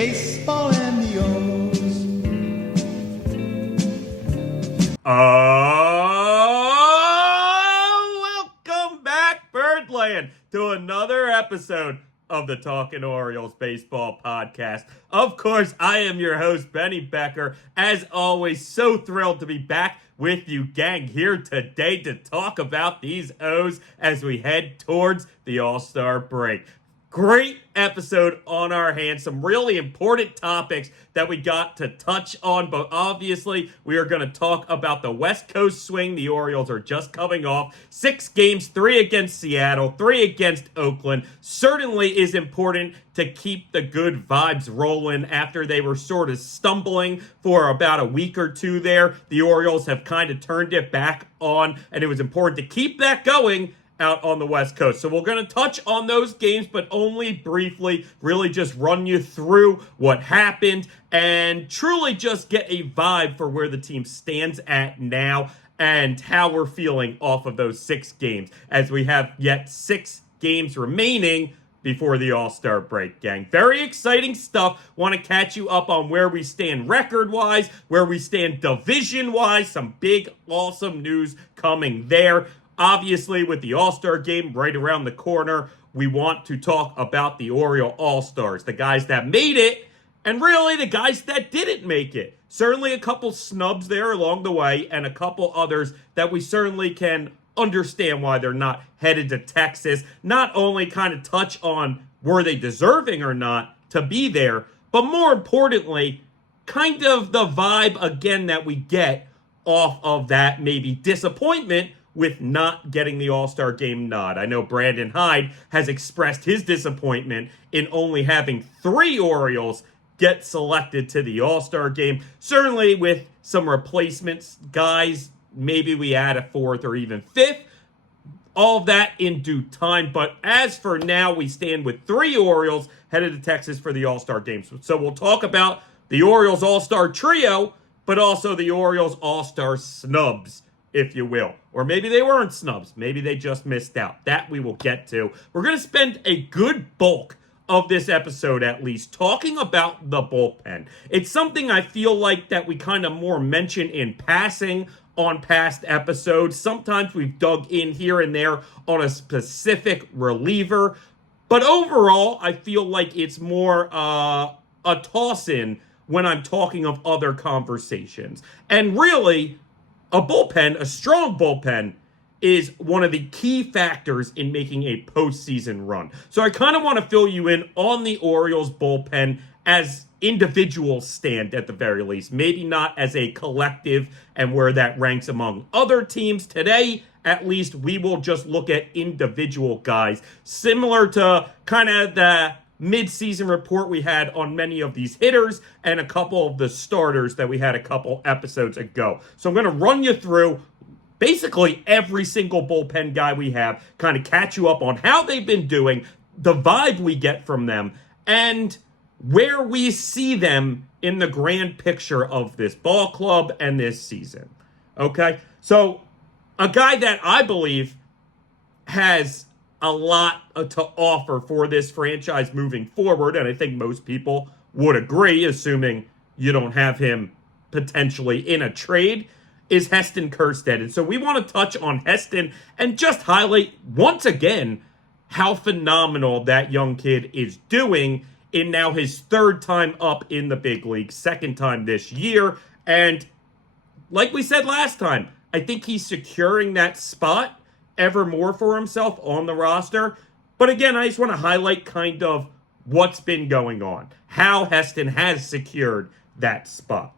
baseball and the O's. Welcome back, Birdland, to another episode of the Talkin Orioles baseball podcast. Of course, I am your host, Benny Becker. As always, so thrilled to be back with you, gang, here today to talk about these O's as we head towards the All-Star break. Great episode on our hands. Some really important topics that we got to touch on, but obviously we are going to talk about the West Coast swing. The Orioles are just coming off 6 games, 3 against Seattle, 3 against Oakland. Certainly is important to keep the good vibes rolling after they were sort of stumbling for about a week or two there. The Orioles have kind of turned it back on, and it was important to keep that going out on the West Coast. So we're going to touch on those games, but only briefly, really just run you through what happened and truly just get a vibe for where the team stands at now and how we're feeling off of those 6 games, as we have yet 6 games remaining before the All-Star break, gang. Very exciting stuff. Want to catch you up on where we stand record-wise, where we stand division-wise. Some big, awesome news coming there. Obviously, with the All-Star game right around the corner, we want to talk about the Oriole All-Stars, the guys that made it, and really the guys that didn't make it. Certainly a couple snubs there along the way, and a couple others that we certainly can understand why they're not headed to Texas. Not only kind of touch on were they deserving or not to be there, but more importantly, kind of the vibe again that we get off of that maybe disappointment with not getting the All-Star game nod. I know Brandon Hyde has expressed his disappointment in only having 3 Orioles get selected to the All-Star game. Certainly with some replacements, guys, maybe we add a 4th or even 5th. All of that in due time. But as for now, we stand with 3 Orioles headed to Texas for the All-Star game. So we'll talk about the Orioles All-Star trio, but also the Orioles All-Star snubs, if you will. Or maybe they weren't snubs. Maybe they just missed out. That we will get to. We're going to spend a good bulk of this episode, at least, talking about the bullpen. It's something I feel like that we kind of more mention in passing on past episodes. Sometimes we've dug in here and there on a specific reliever. But overall, I feel like it's more a toss-in when I'm talking of other conversations. And really, a bullpen, a strong bullpen, is one of the key factors in making a postseason run. So I kind of want to fill you in on the Orioles bullpen as individuals stand at the very least. Maybe not as a collective and where that ranks among other teams. Today, at least, we will just look at individual guys. Similar to kind of the mid-season report we had on many of these hitters and a couple of the starters that we had a couple episodes ago. So I'm going to run you through basically every single bullpen guy we have, kind of catch you up on how they've been doing, the vibe we get from them, and where we see them in the grand picture of this ball club and this season. Okay? So a guy that I believe has a lot to offer for this franchise moving forward, and I think most people would agree, assuming you don't have him potentially in a trade, is Heston Kjerstad. And so we want to touch on Heston and just highlight once again how phenomenal that young kid is doing in now his 3rd time up in the big league, 2nd time this year. And like we said last time, I think he's securing that spot ever more for himself on the roster. But again, I just want to highlight kind of what's been going on, how Heston has secured that spot.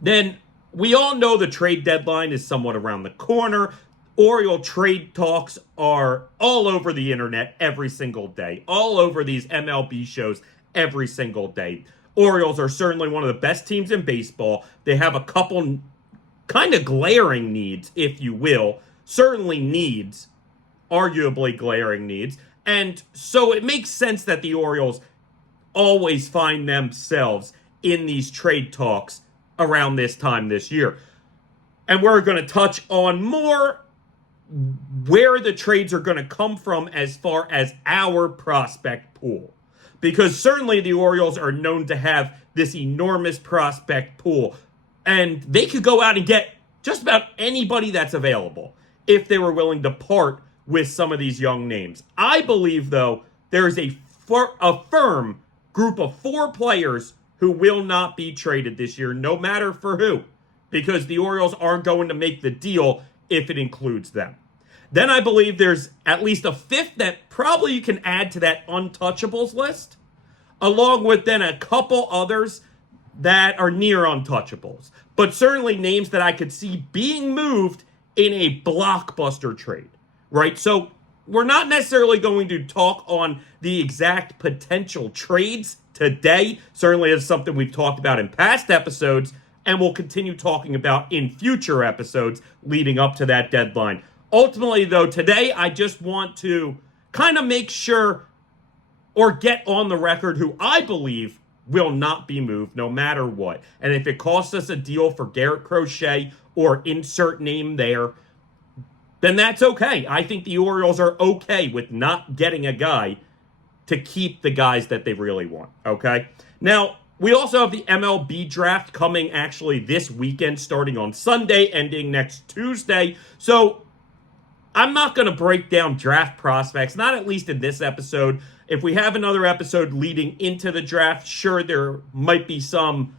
Then we all know the trade deadline is somewhat around the corner. Oriole trade talks are all over the internet every single day, all over these MLB shows every single day. Orioles are certainly one of the best teams in baseball. They have a couple kind of glaring needs, if you will. Certainly needs, arguably glaring needs. And so it makes sense that the Orioles always find themselves in these trade talks around this time this year. And we're going to touch on more where the trades are going to come from as far as our prospect pool. because certainly the Orioles are known to have this enormous prospect pool, and they could go out and get just about anybody that's available if they were willing to part with some of these young names. I believe, though, there is a firm group of 4 players who will not be traded this year, no matter for who, because the Orioles aren't going to make the deal if it includes them. Then I believe there's at least a 5th that probably you can add to that Untouchables list, along with then a couple others that are near Untouchables, but certainly names that I could see being moved in a blockbuster trade, right? So we're not necessarily going to talk on the exact potential trades today. Certainly it's something we've talked about in past episodes, and we'll continue talking about in future episodes leading up to that deadline. Ultimately, though, today I just want to kind of make sure or get on the record who I believe will not be moved no matter what. And if it costs us a deal for Garrett Crochet or insert name there, then that's okay. I think the Orioles are okay with not getting a guy to keep the guys that they really want, okay? Now, we also have the MLB draft coming actually this weekend, starting on Sunday, ending next Tuesday. So I'm not going to break down draft prospects, not at least in this episode. If we have another episode leading into the draft, sure, there might be some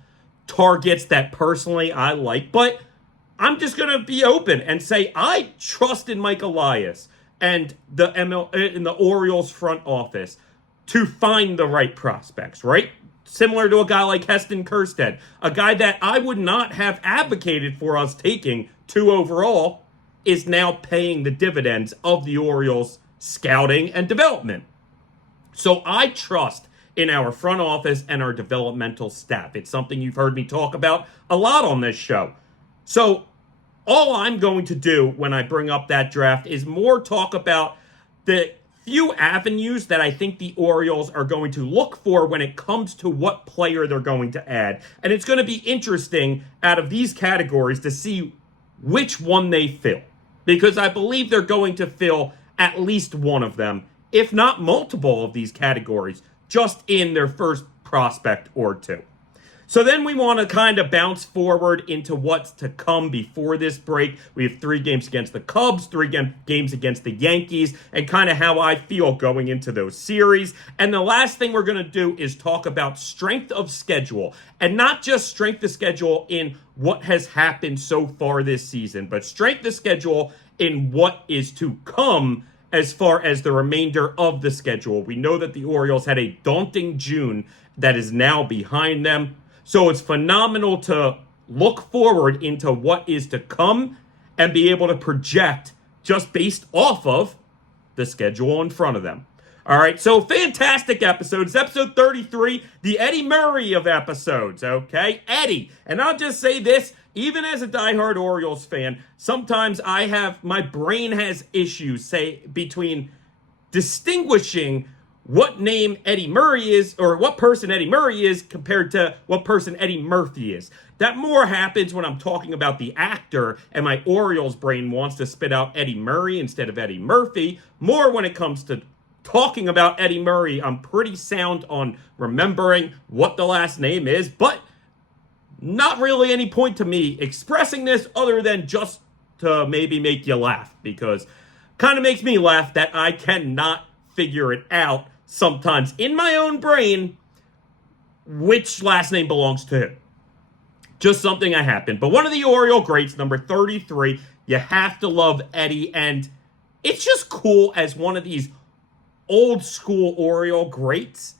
targets that personally I like, but I'm just going to be open and say I trust in Mike Elias and in the Orioles front office to find the right prospects, right? Similar to a guy like Heston, a guy that I would not have advocated for us taking 2 overall, is now paying the dividends of the Orioles scouting and development. So I trust in our front office and our developmental staff. It's something you've heard me talk about a lot on this show. So all I'm going to do when I bring up that draft is more talk about the few avenues that I think the Orioles are going to look for when it comes to what player they're going to add. And it's going to be interesting out of these categories to see which one they fill, because I believe they're going to fill at least one of them, if not multiple of these categories, just in their first prospect or 2. So then we want to kind of bounce forward into what's to come before this break. We have 3 games against the Cubs, 3 games against the Yankees, and kind of how I feel going into those series. And the last thing we're going to do is talk about strength of schedule, and not just strength of schedule in what has happened so far this season, but strength of schedule in what is to come as far as the remainder of the schedule. We know that the Orioles had a daunting June that is now behind them. So it's phenomenal to look forward into what is to come and be able to project just based off of the schedule in front of them. All right, so fantastic episode. It's episode 33, the Eddie Murray of episodes, okay? Eddie. And I'll just say this, even as a diehard Orioles fan, sometimes my brain has issues, say, between distinguishing what name Eddie Murray is, or what person Eddie Murray is, compared to what person Eddie Murphy is. That more happens when I'm talking about the actor, and my Orioles brain wants to spit out Eddie Murray instead of Eddie Murphy. More when it comes to talking about Eddie Murray, I'm pretty sound on remembering what the last name is, but not really any point to me expressing this other than just to maybe make you laugh, because kind of makes me laugh that I cannot figure it out sometimes in my own brain which last name belongs to who. Just something that happened. But one of the Oriole greats, number 33, you have to love Eddie, and it's just cool as one of these old school Oriole greats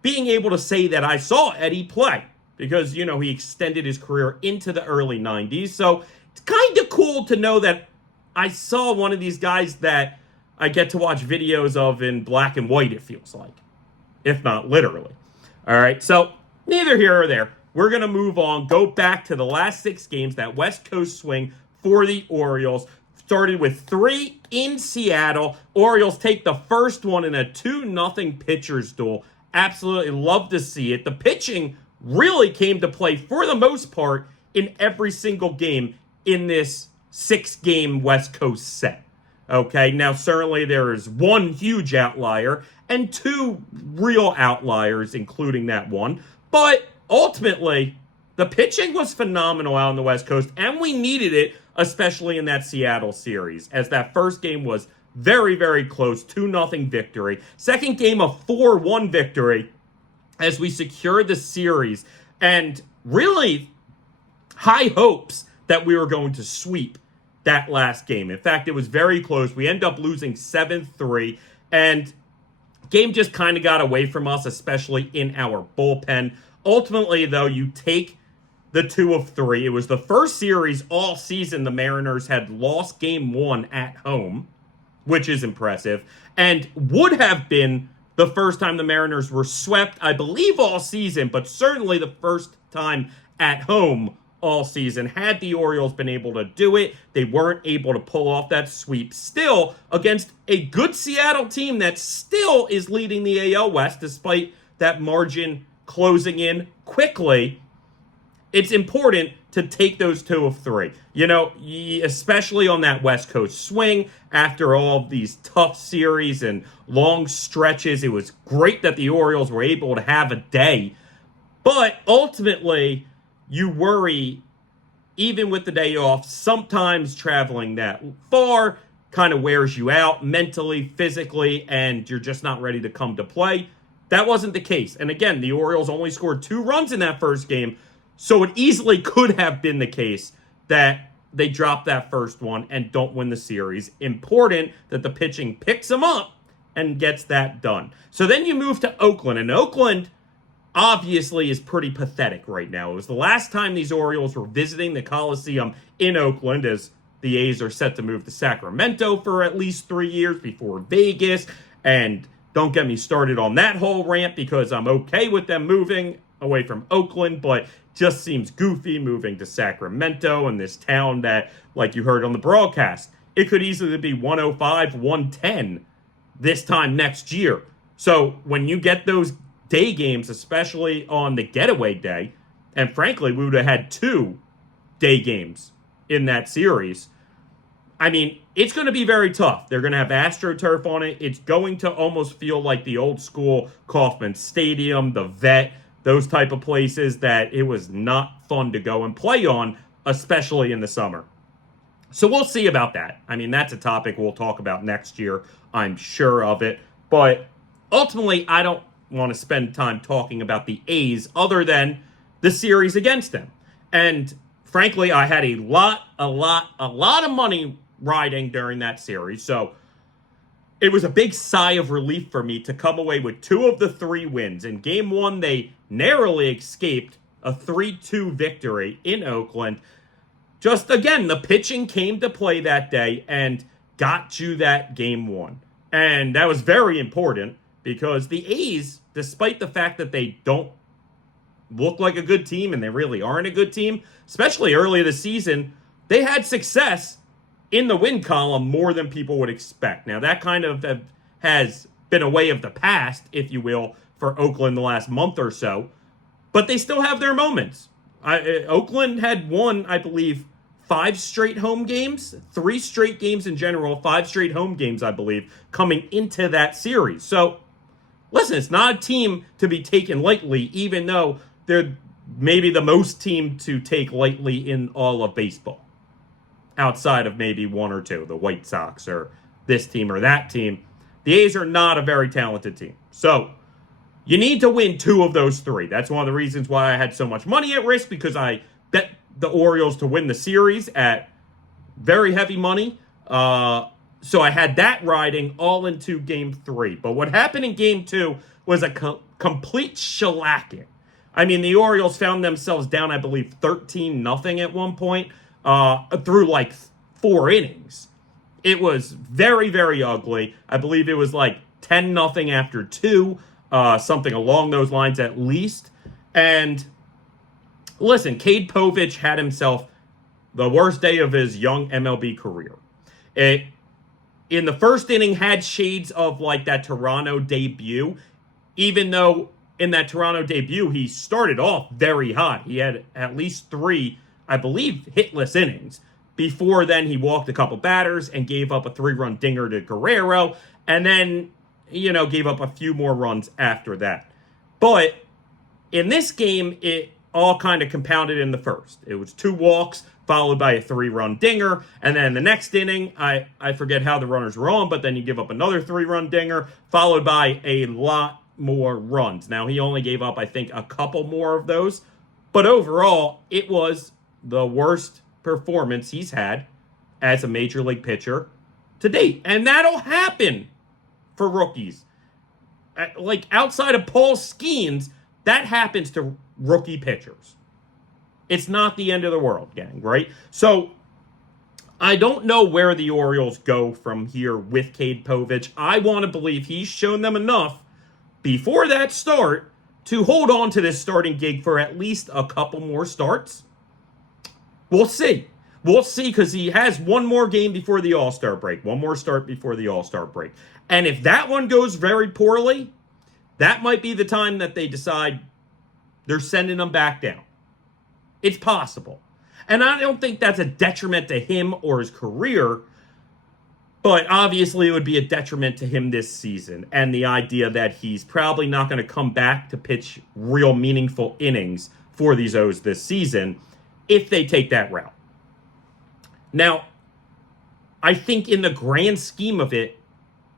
being able to say that I saw Eddie play, because, you know, he extended his career into the early 90s. So it's kind of cool to know that I saw one of these guys that I get to watch videos of in black and white, it feels like, if not literally. All right, so neither here or there. We're going to move on, go back to the last 6 games, that West Coast swing for the Orioles. Started with 3 in Seattle. Orioles take the first one in a 2-0 pitcher's duel. Absolutely love to see it. The pitching really came to play for the most part in every single game in this 6-game West Coast set. Okay, now certainly there is one huge outlier and two real outliers, including that one. But ultimately, the pitching was phenomenal out on the West Coast, and we needed it, especially in that Seattle series, as that first game was very, very close, 2-0 victory. Second game, a 4-1 victory as we secured the series, and really high hopes that we were going to sweep that last game. In fact, it was very close. We ended up losing 7-3, and game just kind of got away from us, especially in our bullpen. Ultimately, though, you take the 2 of 3. It was the first series all season the Mariners had lost game 1 at home, which is impressive, and would have been the first time the Mariners were swept, I believe, all season, but certainly the first time at home all season. Had the Orioles been able to do it, they weren't able to pull off that sweep. Still, against a good Seattle team that still is leading the AL West, despite that margin closing in quickly, it's important to take those 2 of 3. You know, especially on that West Coast swing, after all of these tough series and long stretches, it was great that the Orioles were able to have a day. But ultimately, you worry, even with the day off, sometimes traveling that far kind of wears you out mentally, physically, and you're just not ready to come to play. That wasn't the case. And again, the Orioles only scored 2 runs in that first game, so it easily could have been the case that they drop that first one and don't win the series. Important that the pitching picks them up and gets that done. So then you move to Oakland, and Oakland obviously is pretty pathetic right now. It was the last time these Orioles were visiting the Coliseum in Oakland, as the A's are set to move to Sacramento for at least 3 years before Vegas. And don't get me started on that whole rant, because I'm okay with them moving away from Oakland, but just seems goofy moving to Sacramento, and this town that, like you heard on the broadcast, it could easily be 105, 110 this time next year. So when you get those day games, especially on the getaway day, and frankly, we would have had 2 day games in that series. I mean, it's going to be very tough. They're going to have AstroTurf on it. It's going to almost feel like the old school Kauffman Stadium, the Vet, those type of places that it was not fun to go and play on, especially in the summer. So we'll see about that. I mean, that's a topic we'll talk about next year. I'm sure of it. But ultimately, I don't want to spend time talking about the A's other than the series against them. And frankly, I had a lot of money riding during that series. So it was a big sigh of relief for me to come away with 2 of the 3 wins. In game 1, they narrowly escaped a 3-2 victory in Oakland. Just again, the pitching came to play that day and got you that game 1. And that was very important, because the A's, despite the fact that they don't look like a good team, and they really aren't a good team, especially early this season, they had success in the win column more than people would expect. Now, that kind of has been a way of the past, if you will, for Oakland the last month or so, but they still have their moments. Oakland had won, I believe, 5 straight home games, 3 straight games in general, 5 straight home games, I believe, coming into that series. So, listen, it's not a team to be taken lightly, even though they're maybe the most team to take lightly in all of baseball, outside of maybe 1 or 2, the White Sox or this team or that team. The A's are not a very talented team. So you need to win 2 of those 3. That's one of the reasons why I had so much money at risk, because I bet the Orioles to win the series at very heavy money. So I had that riding all into game 3. But what happened in game 2 was a complete shellacking. I mean, the Orioles found themselves down, I believe, 13-0 at one point through like 4 innings. It was very, very ugly. I believe it was like 10-0 after 2, something along those lines at least. And listen, Cade Povich had himself the worst day of his young MLB career. In the first inning, had shades of like that Toronto debut, even though in that Toronto debut, he started off very hot. He had at least 3, I believe, hitless innings. Before then, he walked a couple batters and gave up a 3-run dinger to Guerrero, and then, gave up a few more runs after that. But in this game, it all kind of compounded in the first. It was 2 walks, followed by a 3-run dinger, and then the next inning, I forget how the runners were on, but then you give up another 3-run dinger, followed by a lot more runs. Now, he only gave up, I think, a couple more of those, but overall, it was the worst performance he's had as a major league pitcher to date. And that'll happen for rookies. Like, outside of Paul Skeens, that happens to rookie pitchers. It's not the end of the world, gang, right? So, I don't know where the Orioles go from here with Cade Povich. I want to believe he's shown them enough before that start to hold on to this starting gig for at least a couple more starts. We'll see. We'll see, because he has one more game before the All-Star break. One more start before the All-Star break. And if that one goes very poorly, that might be the time that they decide they're sending him back down. It's possible. And I don't think that's a detriment to him or his career, but obviously it would be a detriment to him this season. And the idea that he's probably not going to come back to pitch real meaningful innings for these O's this season if they take that route. Now, I think in the grand scheme of it,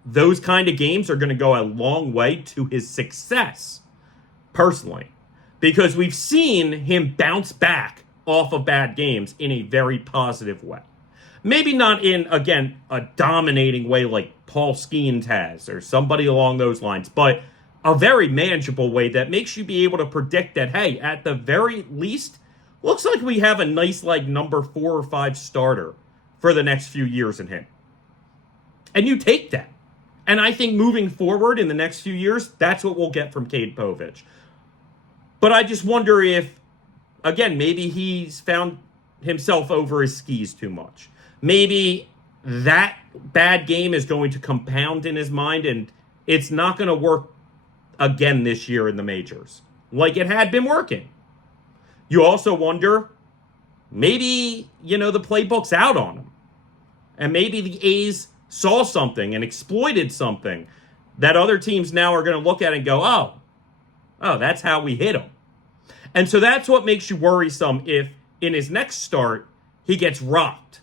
those kind of games are going to go a long way to his success, personally, because we've seen him bounce back off of bad games in a very positive way. Maybe not in, again, a dominating way like Paul Skeens has or somebody along those lines, but a very manageable way that makes you be able to predict that, hey, at the very least, looks like we have a nice, number 4 or 5 starter for the next few years in him. And you take that. And I think moving forward in the next few years, that's what we'll get from Cade Povich. But I just wonder if, again, maybe he's found himself over his skis too much. Maybe that bad game is going to compound in his mind, and it's not going to work again this year in the majors like it had been working. You also wonder, maybe, the playbook's out on him. And maybe the A's saw something and exploited something that other teams now are going to look at and go, oh, that's how we hit him. And so that's what makes you worrisome if in his next start he gets rocked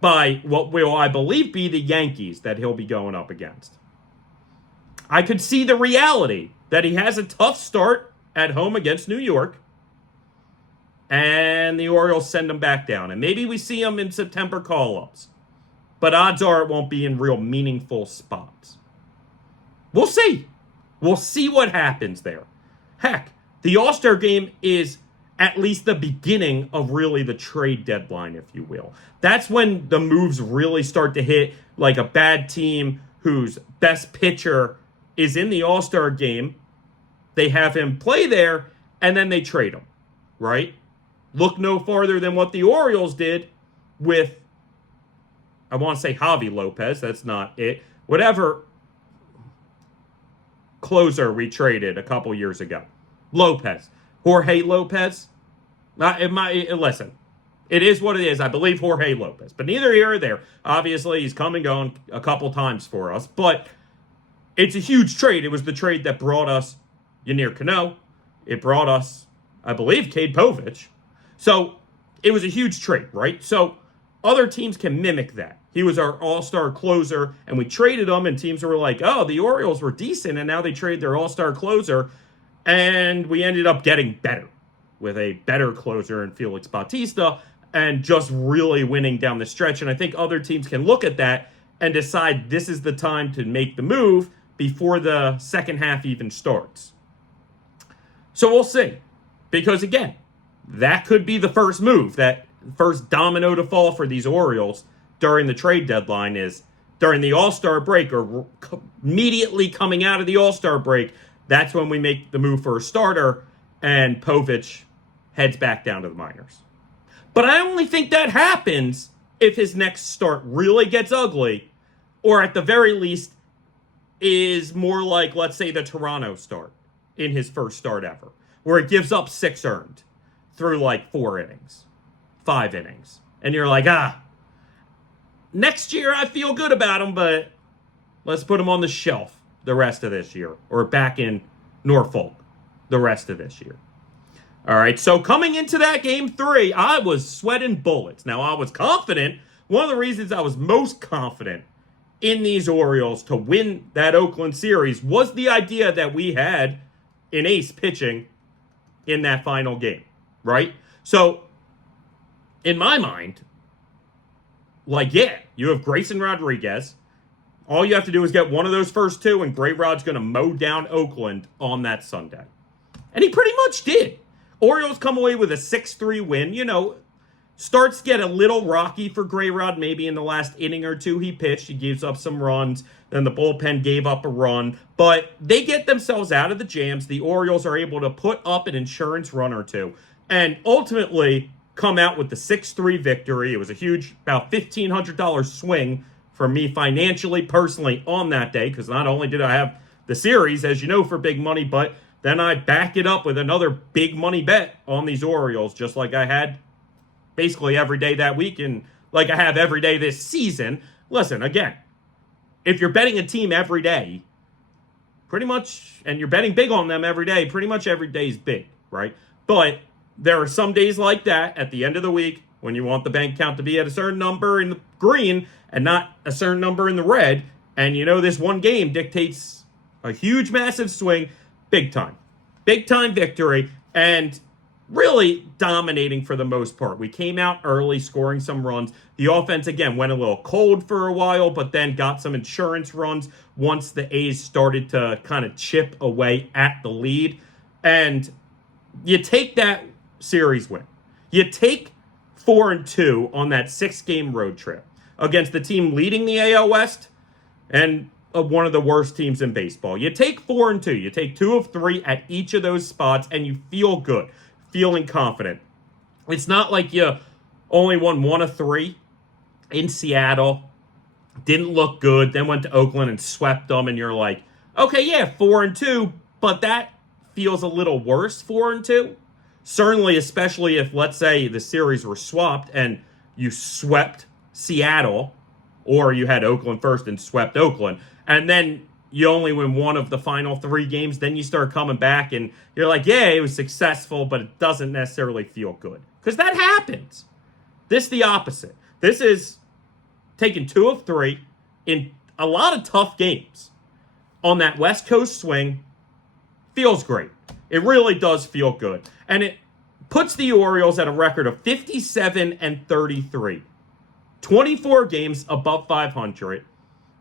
by what will, I believe, be the Yankees that he'll be going up against. I could see the reality that he has a tough start at home against New York, and the Orioles send him back down. And maybe we see him in September call-ups. But odds are it won't be in real meaningful spots. We'll see. We'll see what happens there. Heck, the All-Star game is at least the beginning of really the trade deadline, if you will. That's when the moves really start to hit, like a bad team whose best pitcher is in the All-Star game. They have him play there, and then they trade him, right? Look no farther than what the Orioles did with, I want to say Javi Lopez. That's not it. Whatever closer we traded a couple years ago. Lopez. Jorge Lopez. Listen, it is what it is. I believe Jorge Lopez. But neither here or there. Obviously, he's come and gone a couple times for us. But it's a huge trade. It was the trade that brought us Yennier Cano. It brought us, I believe, Cade Povich. So it was a huge trade, right? So other teams can mimic that. He was our all-star closer, and we traded him, and teams were like, oh, the Orioles were decent, and now they trade their all-star closer, and we ended up getting better with a better closer in Felix Bautista and just really winning down the stretch. And I think other teams can look at that and decide this is the time to make the move before the second half even starts. So we'll see. Because, again, that could be the first move, that first domino to fall for these Orioles during the trade deadline is during the All-Star break or immediately coming out of the All-Star break. That's when we make the move for a starter and Povich heads back down to the minors. But I only think that happens if his next start really gets ugly, or at the very least is more like, let's say, the Toronto start in his first start ever, where it gives up 6 earned through 4 innings, 5 innings. And you're like, next year I feel good about them, but let's put them on the shelf the rest of this year, or back in Norfolk the rest of this year. All right, so coming into that game 3, I was sweating bullets. Now, I was confident. One of the reasons I was most confident in these Orioles to win that Oakland series was the idea that we had an ace pitching in that final game, right? So, in my mind, you have Grayson Rodriguez. All you have to do is get one of those first 2, and Gray Rod's going to mow down Oakland on that Sunday. And he pretty much did. Orioles come away with a 6-3 win. Starts get a little rocky for Gray Rod, maybe in the last inning or 2 he pitched. He gives up some runs. Then the bullpen gave up a run. But they get themselves out of the jams. The Orioles are able to put up an insurance run or 2. And ultimately come out with the 6-3 victory. It was a huge, about $1,500 swing for me financially, personally, on that day. Because not only did I have the series, as you know, for big money, but then I back it up with another big money bet on these Orioles, just like I had basically every day that week and like I have every day this season. Listen, again, if you're betting a team every day, pretty much, and you're betting big on them every day, pretty much every day is big, right? But there are some days like that at the end of the week when you want the bank account to be at a certain number in the green and not a certain number in the red, and this one game dictates a huge, massive swing. Big time victory, and really dominating for the most part. We came out early, scoring some runs. The offense, again, went a little cold for a while, but then got some insurance runs once the A's started to kind of chip away at the lead. And you take that series win. You take 4-2 on that 6-game road trip against the team leading the AL West and one of the worst teams in baseball. You take 4-2. You take 2 of 3 at each of those spots, and you feel good, feeling confident. It's not like you only won 1 of 3 in Seattle, didn't look good, then went to Oakland and swept them, and you're like, okay, yeah, 4-2, but that feels a little worse, 4-2. Certainly, especially if, let's say, the series were swapped and you swept Seattle, or you had Oakland first and swept Oakland, and then you only win 1 of the final 3 games, then you start coming back and you're like, yeah, it was successful, but it doesn't necessarily feel good. Because that happens. This is the opposite. This is taking 2 of 3 in a lot of tough games on that West Coast swing. Feels great. It really does feel good. And it puts the Orioles at a record of 57-33. 24 games above 500.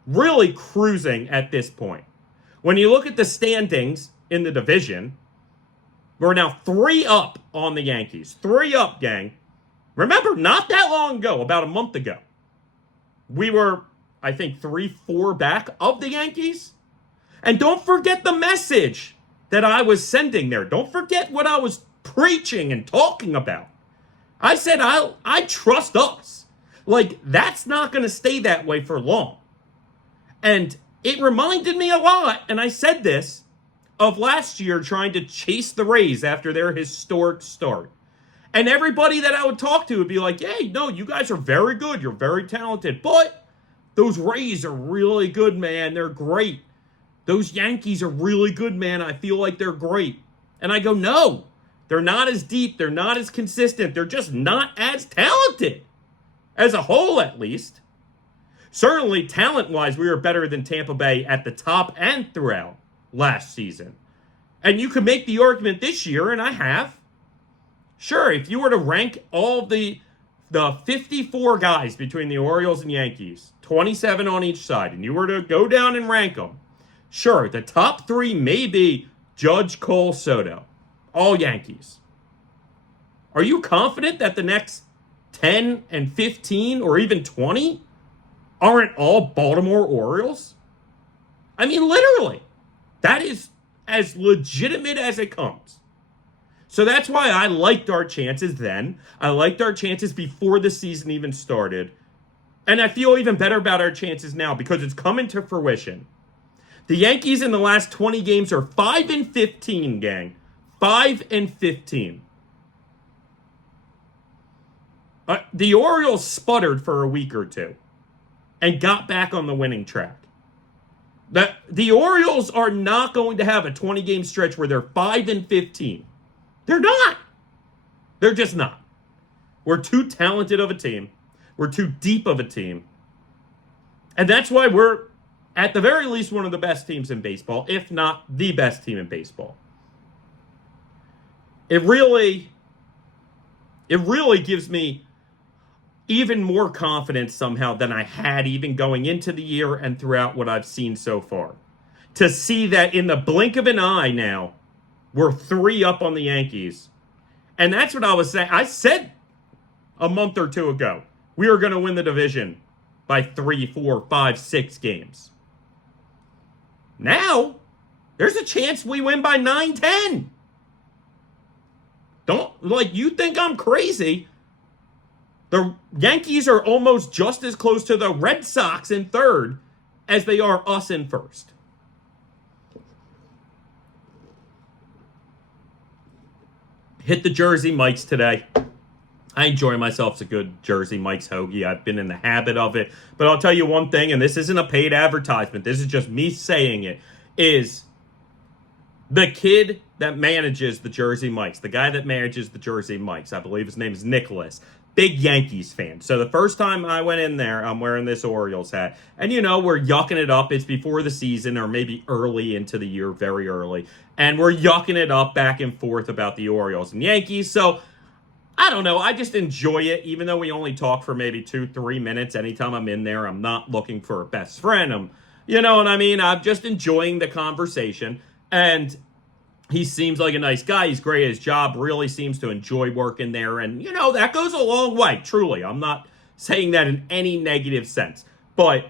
Really cruising at this point. When you look at the standings in the division, we're now 3 up on the Yankees. 3 up, gang. Remember, not that long ago, about a month ago, we were, I think, 3-4 back of the Yankees. And don't forget the message that I was sending there. Don't forget what I was preaching and talking about. I said I trust us. Like, that's not going to stay that way for long. And it reminded me a lot, and I said this, of last year trying to chase the Rays after their historic start. And everybody that I would talk to would be like, hey, no, you guys are very good. You're very talented. But those Rays are really good, man. They're great. Those Yankees are really good, man. I feel like they're great. And I go, no, they're not as deep. They're not as consistent. They're just not as talented. As a whole, at least. Certainly, talent-wise, we were better than Tampa Bay at the top and throughout last season. And you could make the argument this year, and I have. Sure, if you were to rank all the 54 guys between the Orioles and Yankees, 27 on each side, and you were to go down and rank them, sure, the top 3 may be Judge, Cole, Soto. All Yankees. Are you confident that the next 10 and 15 or even 20 aren't all Baltimore Orioles? I mean, literally. That is as legitimate as it comes. So that's why I liked our chances then. I liked our chances before the season even started. And I feel even better about our chances now because it's coming to fruition. The Yankees in the last 20 games are 5-15, gang. 5-15. The Orioles sputtered for a week or two. and got back on the winning track. The Orioles are not going to have a 20-game stretch where they're 5-15. They're not. They're just not. We're too talented of a team. We're too deep of a team. And that's why we're, at the very least, one of the best teams in baseball, if not the best team in baseball. It really gives me even more confidence somehow than I had even going into the year and throughout what I've seen so far. To see that in the blink of an eye now, we're 3 up on the Yankees. And that's what I was saying. I said a month or two ago, we are going to win the division by 3, 4, 5, 6 games. Now, there's a chance we win by 9, 10. You think I'm crazy. The Yankees are almost just as close to the Red Sox in third as they are us in first. Hit the Jersey Mike's today. I enjoy myself. It's a good Jersey Mike's hoagie. I've been in the habit of it. But I'll tell you one thing, and this isn't a paid advertisement. This is just me saying it, is the kid that manages the Jersey Mike's, the guy that manages the Jersey Mike's, I believe his name is Nicholas, big Yankees fan. So the first time I went in there, I'm wearing this Orioles hat. And, we're yucking it up. It's before the season or maybe early into the year, very early. And we're yucking it up back and forth about the Orioles and Yankees. So, I don't know. I just enjoy it, even though we only talk for maybe 2-3 minutes. Anytime I'm in there, I'm not looking for a best friend. You know what I mean? I'm just enjoying the conversation. And he seems like a nice guy. He's great at his job, really seems to enjoy working there. And, that goes a long way, truly. I'm not saying that in any negative sense. But,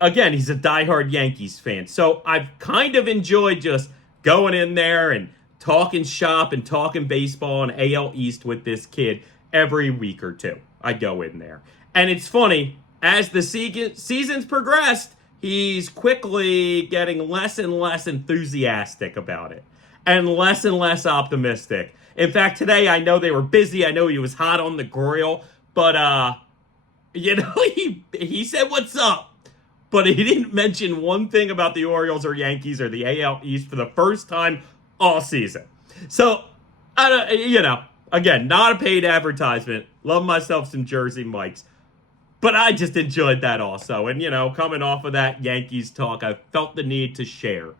again, he's a diehard Yankees fan. So I've kind of enjoyed just going in there and talking shop and talking baseball and AL East with this kid every week or two. I go in there. And it's funny, as the season's progressed, he's quickly getting less and less enthusiastic about it. And less optimistic. In fact, today, I know they were busy. I know he was hot on the grill. But, he said, "What's up?" But he didn't mention one thing about the Orioles or Yankees or the AL East for the first time all season. So, again, not a paid advertisement. Love myself some Jersey Mike's. But I just enjoyed that also. And, coming off of that Yankees talk, I felt the need to share.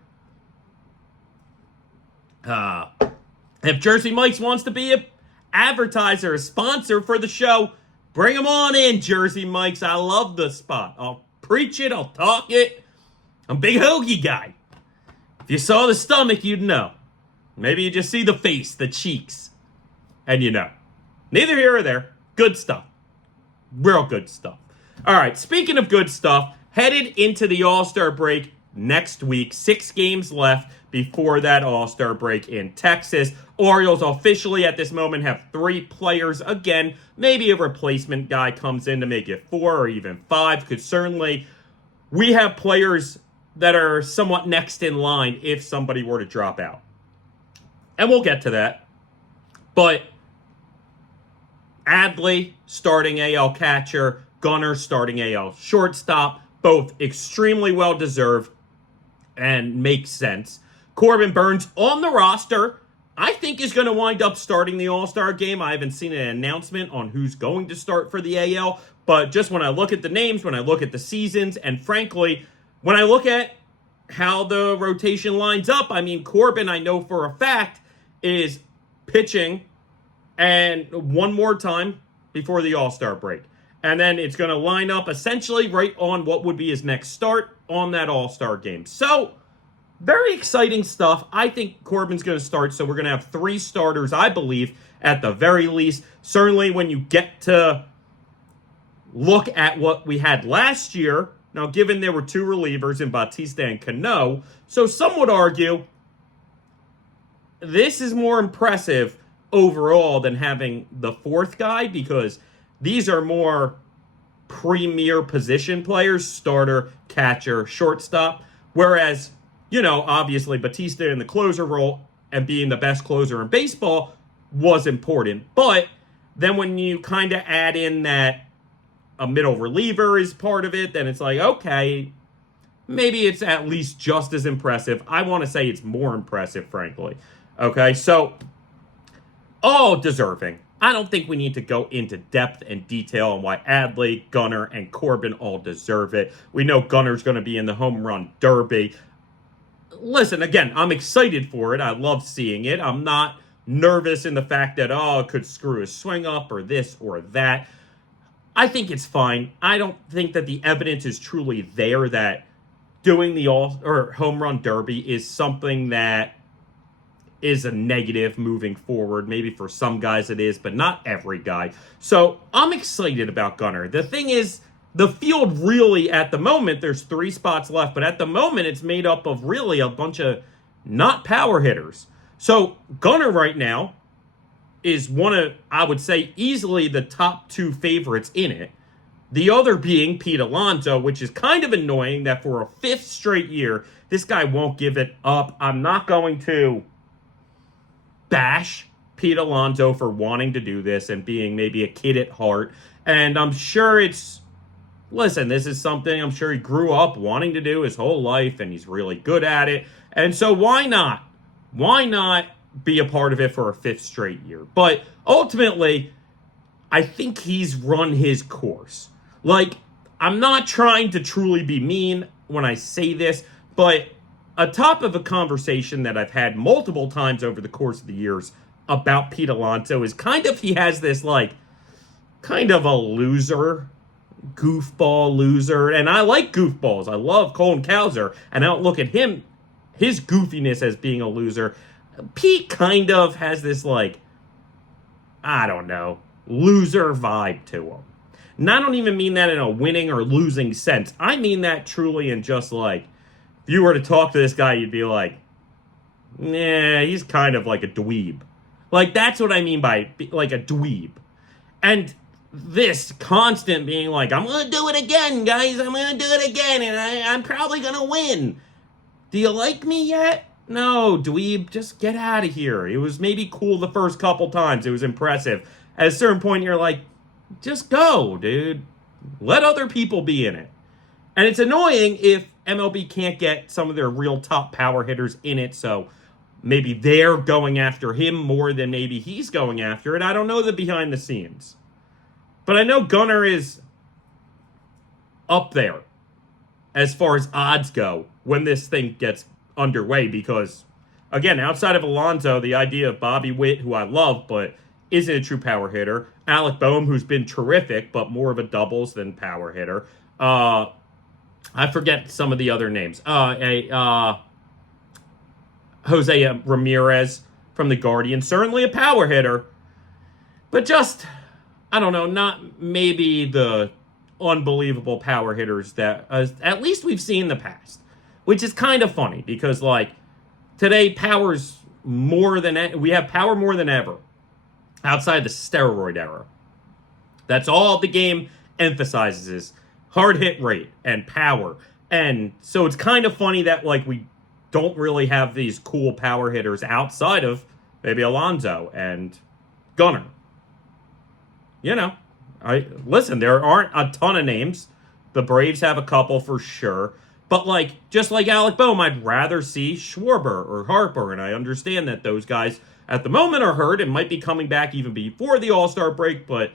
If Jersey Mike's wants to be an advertiser, a sponsor for the show, bring them on in, Jersey Mike's. I love the spot. I'll preach it. I'll talk it. I'm a big hoagie guy. If you saw the stomach, you'd know. Maybe you just see the face, the cheeks, and you know. Neither here or there. Good stuff. Real good stuff. All right, speaking of good stuff, headed into the All-Star break next week. 6 games left before that All-Star break in Texas. Orioles officially at this moment have 3 players. Again, maybe a replacement guy comes in to make it 4 or even 5. Because certainly we have players that are somewhat next in line if somebody were to drop out. And we'll get to that. But Adley starting AL catcher, Gunnar starting AL shortstop, both extremely well deserved and makes sense. Corbin Burnes on the roster, I think is going to wind up starting the All-Star game. I haven't seen an announcement on who's going to start for the AL, but just when I look at the names, when I look at the seasons, and frankly, when I look at how the rotation lines up, Corbin, I know for a fact, is pitching and one more time before the All-Star break. And then it's going to line up essentially right on what would be his next start on that All-Star game. So, very exciting stuff. I think Corbin's going to start, so we're going to have 3 starters, I believe, at the very least. Certainly when you get to look at what we had last year, now given there were 2 relievers in Bautista and Cano, so some would argue this is more impressive overall than having the 4th guy because these are more premier position players, starter, catcher, shortstop, whereas, obviously Bautista in the closer role and being the best closer in baseball was important. But then when you kind of add in that a middle reliever is part of it, then it's like, okay, maybe it's at least just as impressive. I want to say it's more impressive, frankly. Okay, so all deserving. I don't think we need to go into depth and detail on why Adley, Gunnar, and Corbin all deserve it. We know Gunnar's going to be in the home run derby. Listen, again, I'm excited for it. I love seeing it. I'm not nervous in the fact that, it could screw his swing up or this or that. I think it's fine. I don't think that the evidence is truly there that doing the home run derby is something that is a negative moving forward. Maybe for some guys it is, but not every guy. So I'm excited about Gunnar. The thing is, the field really, at the moment, there's 3 spots left, but at the moment it's made up of really a bunch of not power hitters. So Gunnar right now is one of, I would say, easily the top 2 favorites in it. The other being Pete Alonso, which is kind of annoying that for a 5th straight year, this guy won't give it up. I'm not going to bash Pete Alonso for wanting to do this and being maybe a kid at heart. And I'm sure listen, this is something I'm sure he grew up wanting to do his whole life, and he's really good at it. And so why not? Why not be a part of it for a 5th straight year? But ultimately, I think he's run his course. Like, I'm not trying to truly be mean when I say this, but a top of a conversation that I've had multiple times over the course of the years about Pete Alonso is he has this, kind of a loser, goofball loser. And I like goofballs. I love Colin Cowser, and I don't look at his goofiness as being a loser. Pete kind of has this, I don't know, loser vibe to him. And I don't even mean that in a winning or losing sense. I mean that truly in just if you were to talk to this guy, you'd be like, nah, he's kind of like a dweeb. That's what I mean by a dweeb. And this constant being I'm going to do it again, guys. I'm going to do it again, and I'm probably going to win. Do you like me yet? No, dweeb, just get out of here. It was maybe cool the first couple times. It was impressive. At a certain point, you're like, just go, dude. Let other people be in it. And it's annoying if MLB can't get some of their real top power hitters in it, so maybe they're going after him more than maybe he's going after it. I don't know the behind the scenes. But I know Gunnar is up there as far as odds go when this thing gets underway because, again, outside of Alonso, the idea of Bobby Witt, who I love but isn't a true power hitter, Alec Boehm, who's been terrific but more of a doubles than power hitter, I forget some of the other names. Jose Ramirez from the Guardians, certainly a power hitter, but just, I don't know, not maybe the unbelievable power hitters that at least we've seen in the past, which is kind of funny because today power's we have power more than ever outside the steroid era. That's all the game emphasizes is hard hit rate and power. And so it's kind of funny that we don't really have these cool power hitters outside of maybe Alonso and Gunnar. Listen, there aren't a ton of names. The Braves have a couple for sure. But just like Alec Boehm, I'd rather see Schwarber or Harper. And I understand that those guys at the moment are hurt and might be coming back even before the All-Star break. But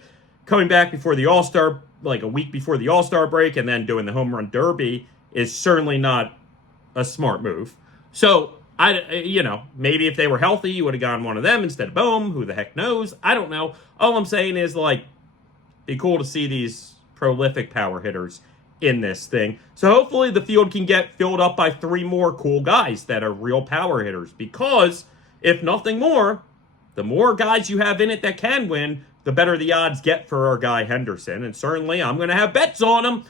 coming back before the All-Star, a week before the All-Star break and then doing the home run derby is certainly not a smart move. So, maybe if they were healthy, you would have gone one of them instead of Boehm. Who the heck knows? I don't know. All I'm saying is, be cool to see these prolific power hitters in this thing. So hopefully the field can get filled up by 3 more cool guys that are real power hitters. Because, if nothing more, the more guys you have in it that can win, the better the odds get for our guy Henderson. And certainly I'm going to have bets on him.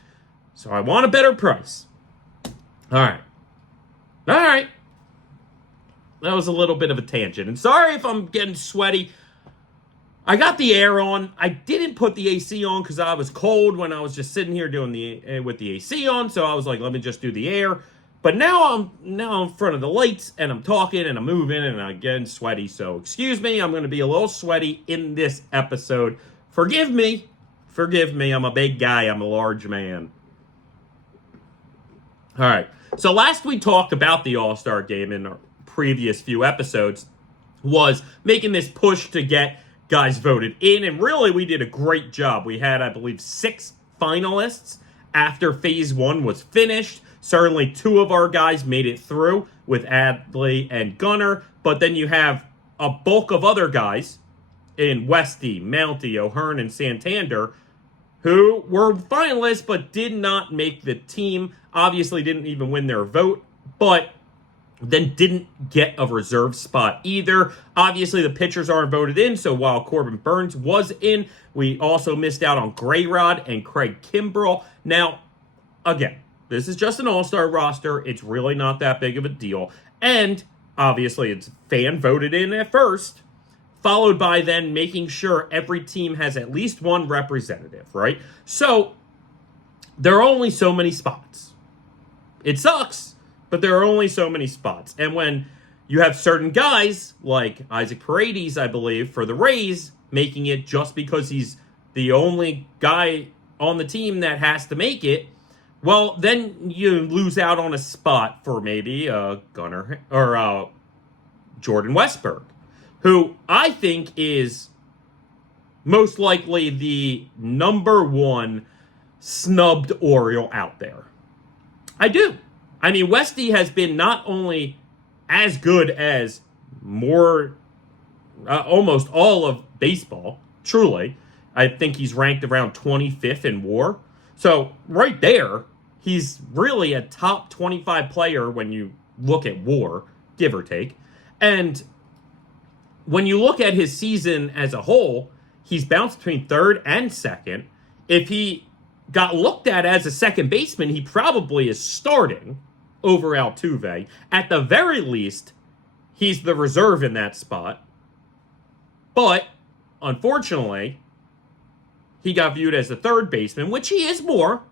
So I want a better price. All right. That was a little bit of a tangent. And sorry if I'm getting sweaty. I got the air on. I didn't put the AC on because I was cold when I was just sitting here doing with the AC on. So I was like, let me just do the air. But now I'm in front of the lights and I'm talking and I'm moving and I'm getting sweaty. So excuse me, I'm going to be a little sweaty in this episode. Forgive me. Forgive me, I'm a big guy. I'm a large man. All right. So last we talked about the All-Star game in our previous few episodes was making this push to get guys voted in. And really, we did a great job. We had, I believe, 6 finalists after Phase 1 was finished. Certainly 2 of our guys made it through with Adley and Gunnar. But then you have a bulk of other guys in Westy, Mountie, O'Hearn, and Santander who were finalists but did not make the team. Obviously didn't even win their vote, but then didn't get a reserve spot either. Obviously, the pitchers aren't voted in, so while Corbin Burns was in, we also missed out on Grayrod and Craig Kimbrell. Now, again, this is just an all-star roster. It's really not that big of a deal. And, obviously, it's fan voted in at first, followed by then making sure every team has at least one representative, right? So, there are only so many spots. It sucks, but there are only so many spots. And when you have certain guys, like Isaac Paredes, I believe, for the Rays, making it just because he's the only guy on the team that has to make it, well, then you lose out on a spot for maybe Gunnar or Jordan Westberg, who I think is most likely the number one snubbed Oriole out there. I do. I mean, Westy has been not only as good as almost all of baseball, truly. I think he's ranked around 25th in WAR. So right there, he's really a top 25 player when you look at WAR, give or take. And when you look at his season as a whole, he's bounced between third and second. If he got looked at as a second baseman, he probably is starting over Altuve. At the very least, he's the reserve in that spot. But, unfortunately, he got viewed as the third baseman, which he is more.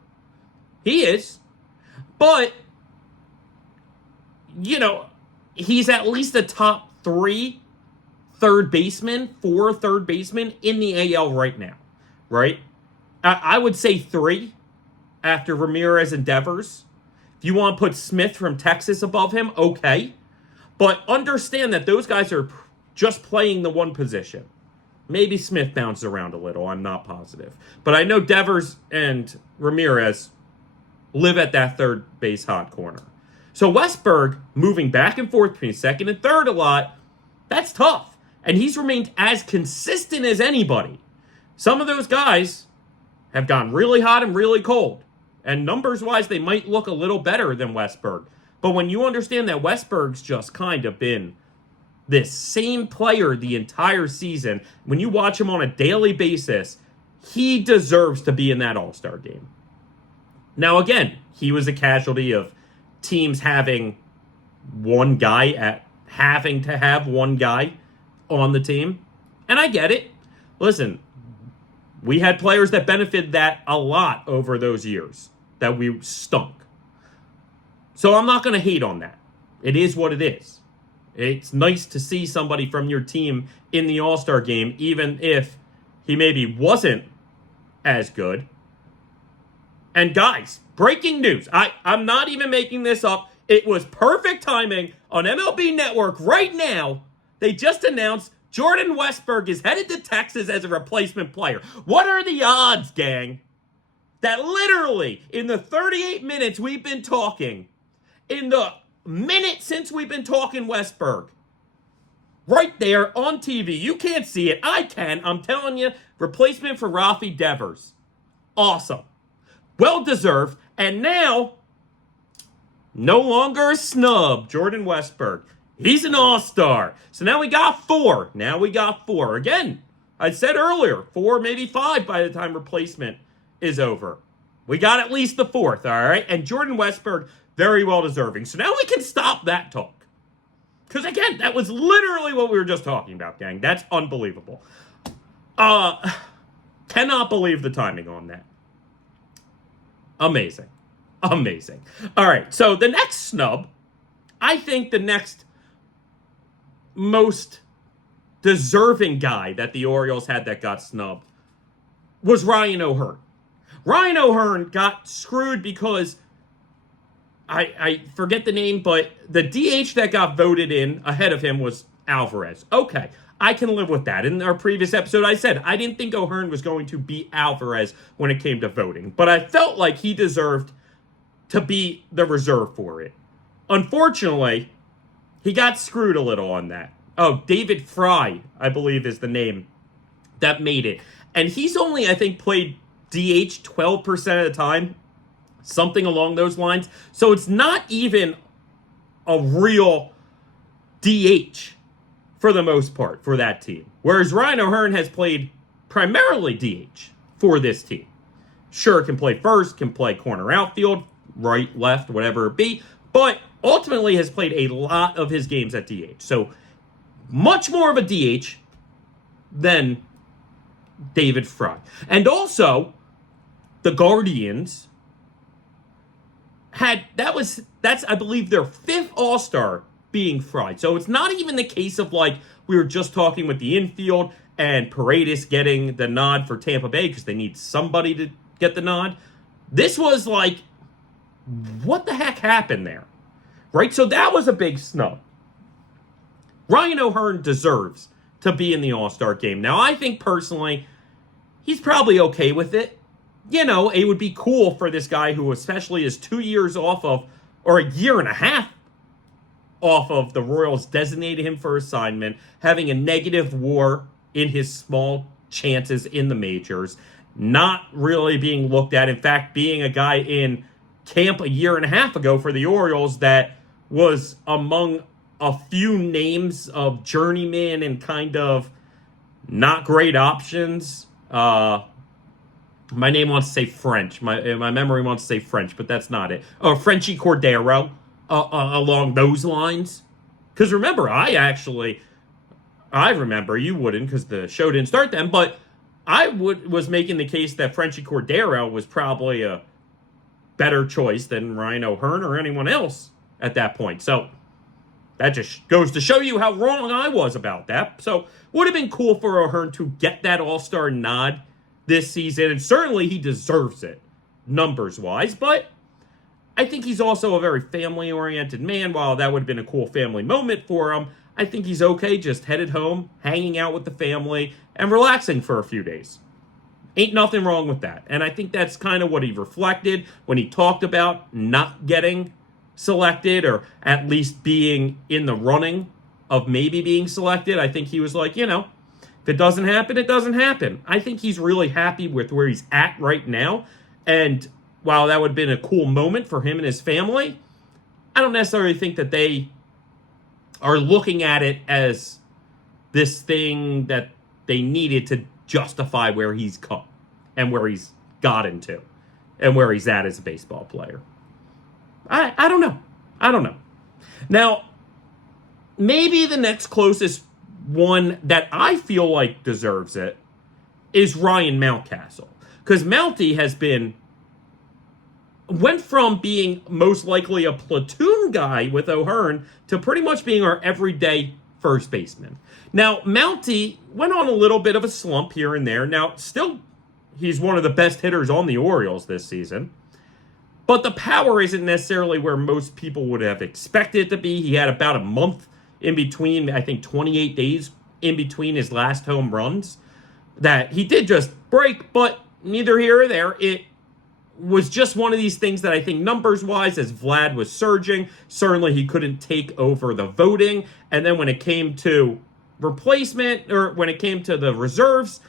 He is. But, you know, he's at least a top 3 third baseman, 4 third baseman in the AL right now, right? I would say 3 after Ramirez and Devers. If you want to put Smith from Texas above him, okay. But understand that those guys are just playing the one position. Maybe Smith bounced around a little. I'm not positive. But I know Devers and Ramirez live at that third base hot corner. So Westberg moving back and forth between second and third a lot, that's tough. And he's remained as consistent as anybody. Some of those guys have gone really hot and really cold. And numbers-wise, they might look a little better than Westberg. But when you understand that Westberg's just kind of been this same player the entire season, when you watch him on a daily basis, he deserves to be in that All-Star game. Now, again, he was a casualty of teams having to have one guy on the team. And I get it. Listen, we had players that benefited that a lot over those years that we stunk. So I'm not going to hate on that. It is what it is. It's nice to see somebody from your team in the All-Star game, even if he maybe wasn't as good. And guys, breaking news. I'm not even making this up. It was perfect timing on MLB Network right now. They just announced Jordan Westberg is headed to Texas as a replacement player. What are the odds, gang, that literally in the 38 minutes we've been talking, in the minute since we've been talking Westberg, right there on TV, you can't see it, I can, I'm telling you, replacement for Rafi Devers. Awesome. Well-deserved. And now, no longer a snub, Jordan Westberg. He's an all-star. So now we got 4. Again, I said earlier, 4, maybe 5 by the time replacement is over. We got at least the 4th, all right? And Jordan Westberg, very well deserving. So now we can stop that talk. Because again, that was literally what we were just talking about, gang. That's unbelievable. Cannot believe the timing on that. Amazing. All right, so the next snub, I think the next most deserving guy that the Orioles had that got snubbed was Ryan O'Hearn. Ryan O'Hearn got screwed because I forget the name, but the DH that got voted in ahead of him was Alvarez. Okay, I can live with that. In our previous episode, I said I didn't think O'Hearn was going to beat Alvarez when it came to voting, but I felt like he deserved to be the reserve for it. Unfortunately, he got screwed a little on that. Oh, David Fry, I believe is the name that made it. And he's only, I think, played DH 12% of the time. Something along those lines. So it's not even a real DH for the most part for that team. Whereas Ryan O'Hearn has played primarily DH for this team. Sure, can play first, can play corner outfield, right, left, whatever it be. But ultimately has played a lot of his games at DH. So much more of a DH than David Fry. And also, the Guardians that's I believe their 5th All-Star being Fry. So it's not even the case of like we were just talking with the infield and Paredes getting the nod for Tampa Bay because they need somebody to get the nod. This was like, what the heck happened there? Right? So that was a big snub. Ryan O'Hearn deserves to be in the All-Star game. Now, I think personally, he's probably okay with it. You know, it would be cool for this guy who especially is 2 years off of, or a year and a half off of the Royals designated him for assignment, having a negative WAR in his small chances in the majors, not really being looked at. In fact, being a guy in camp a year and a half ago for the Orioles that was among a few names of journeyman and kind of not great options. My name wants to say French. My memory wants to say French, but that's not it. Oh, Frenchy Cordero, along those lines. Because remember, I remember, you wouldn't because the show didn't start then, but I was making the case that Frenchy Cordero was probably a better choice than Ryan O'Hearn or anyone else at that point. So that just goes to show you how wrong I was about that. So would have been cool for O'Hearn to get that All-Star nod this season, and certainly he deserves it, numbers-wise, but I think he's also a very family-oriented man. While that would have been a cool family moment for him, I think he's okay just headed home, hanging out with the family, and relaxing for a few days. Ain't nothing wrong with that, and I think that's kind of what he reflected when he talked about not getting selected, or at least being in the running of maybe being selected. I think he was like, you know, if it doesn't happen, it doesn't happen. I think he's really happy with where he's at right now. And while that would have been a cool moment for him and his family, I don't necessarily think that they are looking at it as this thing that they needed to justify where he's come and where he's gotten to and where he's at as a baseball player. I don't know. I don't know. Now, maybe the next closest one that I feel like deserves it is Ryan Mountcastle. Because Mountie went from being most likely a platoon guy with O'Hearn to pretty much being our everyday first baseman. Now, Mountie went on a little bit of a slump here and there. Now, still, he's one of the best hitters on the Orioles this season. But the power isn't necessarily where most people would have expected it to be. He had about a month in between, I think 28 days in between his last home runs that he did just break, but neither here or there. It was just one of these things that I think numbers-wise, as Vlad was surging, certainly he couldn't take over the voting. And then when it came to replacement, or when it came to the reserves,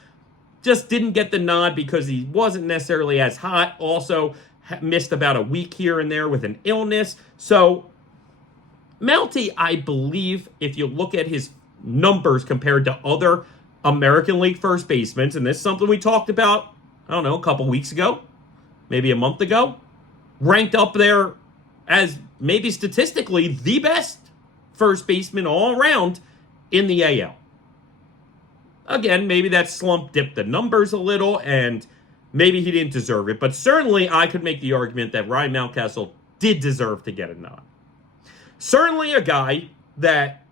just didn't get the nod because he wasn't necessarily as hot. Also missed about a week here and there with an illness. So Mountie, I believe, if you look at his numbers compared to other American League first basemen, and this is something we talked about, I don't know, a couple weeks ago, maybe a month ago, ranked up there as maybe statistically the best first baseman all around in the AL. Again, maybe that slump dipped the numbers a little, and maybe he didn't deserve it, but certainly I could make the argument that Ryan Mountcastle did deserve to get a nod. Certainly a guy that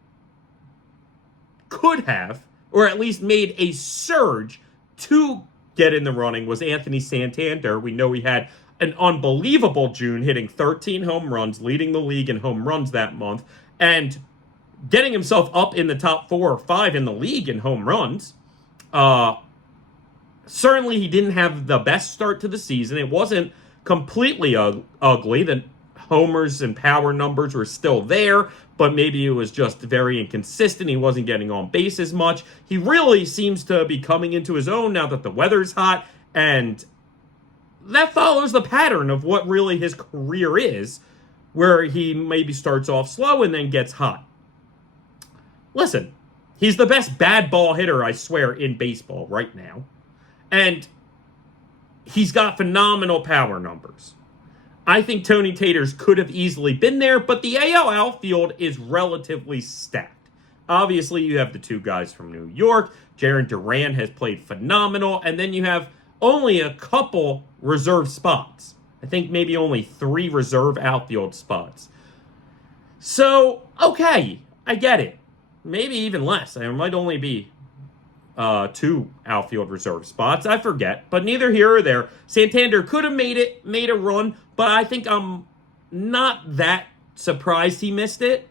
could have, or at least made a surge to get in the running was Anthony Santander. We know he had an unbelievable June, hitting 13 home runs, leading the league in home runs that month, and getting himself up in the top 4 or 5 in the league in home runs. Certainly, he didn't have the best start to the season. It wasn't completely ugly. The homers and power numbers were still there, but maybe it was just very inconsistent. He wasn't getting on base as much. He really seems to be coming into his own now that the weather's hot, and that follows the pattern of what really his career is, where he maybe starts off slow and then gets hot. Listen, he's the best bad ball hitter, I swear, in baseball right now. And he's got phenomenal power numbers. I think Tony Taters could have easily been there, but the AL outfield is relatively stacked. Obviously, you have the 2 guys from New York. Jarren Duran has played phenomenal. And then you have only a couple reserve spots. I think maybe only 3 reserve outfield spots. So, okay, I get it. Maybe even less. There might only be 2 outfield reserve spots. I forget. But neither here or there. Santander could have made a run, but I think I'm not that surprised he missed it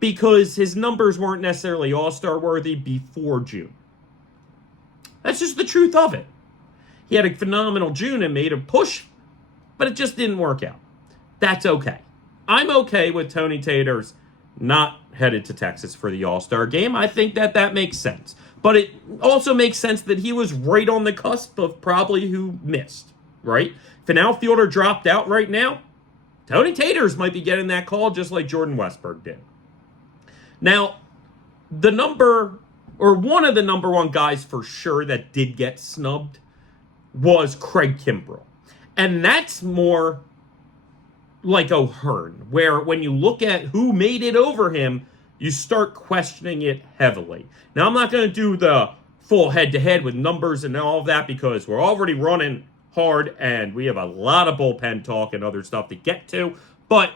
because his numbers weren't necessarily all-star worthy before June. That's just the truth of it. He had a phenomenal June and made a push, but it just didn't work out. That's okay. I'm okay with Tony Taters not headed to Texas for the All-Star game. I think that makes sense. But it also makes sense that he was right on the cusp of probably who missed, right? If an outfielder dropped out right now, Tony Taters might be getting that call just like Jordan Westburg did. Now, one of the number 1 guys for sure that did get snubbed was Craig Kimbrell. And that's more like O'Hearn, where when you look at who made it over him, you start questioning it heavily. Now, I'm not going to do the full head-to-head with numbers and all of that because we're already running hard and we have a lot of bullpen talk and other stuff to get to. But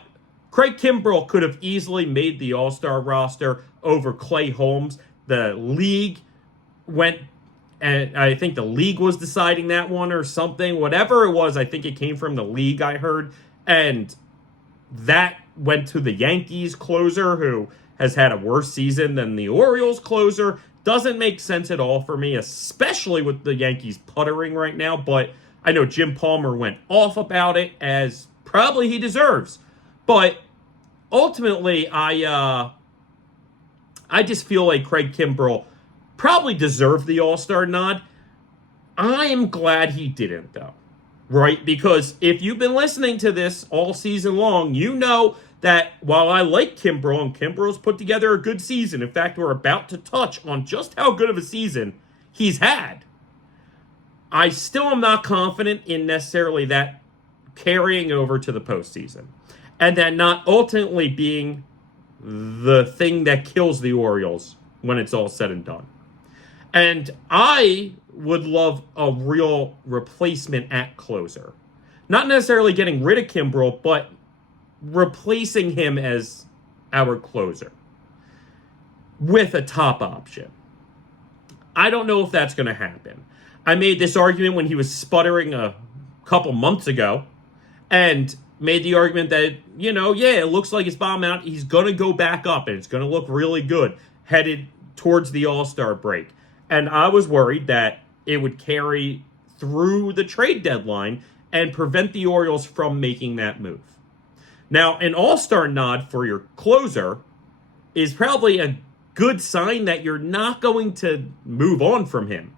Craig Kimbrell could have easily made the All-Star roster over Clay Holmes. The league went, and I think the league was deciding that one or something. Whatever it was, I think it came from the league, I heard. And that went to the Yankees closer, who has had a worse season than the Orioles closer. Doesn't make sense at all for me, especially with the Yankees puttering right now. But I know Jim Palmer went off about it, as probably he deserves. But ultimately, I just feel like Craig Kimbrell probably deserved the All-Star nod. I am glad he didn't, though. Right? Because if you've been listening to this all season long, you know that while I like Kimbrell, and Kimbrell's put together a good season, in fact, we're about to touch on just how good of a season he's had, I still am not confident in necessarily that carrying over to the postseason. And that not ultimately being the thing that kills the Orioles when it's all said and done. And I would love a real replacement at closer. Not necessarily getting rid of Kimbrell, but replacing him as our closer with a top option. I don't know if that's going to happen. I made this argument when he was sputtering a couple months ago and made the argument that, it looks like his bottom out. He's going to go back up and it's going to look really good headed towards the All-Star break. And I was worried that it would carry through the trade deadline and prevent the Orioles from making that move. Now, an All-Star nod for your closer is probably a good sign that you're not going to move on from him.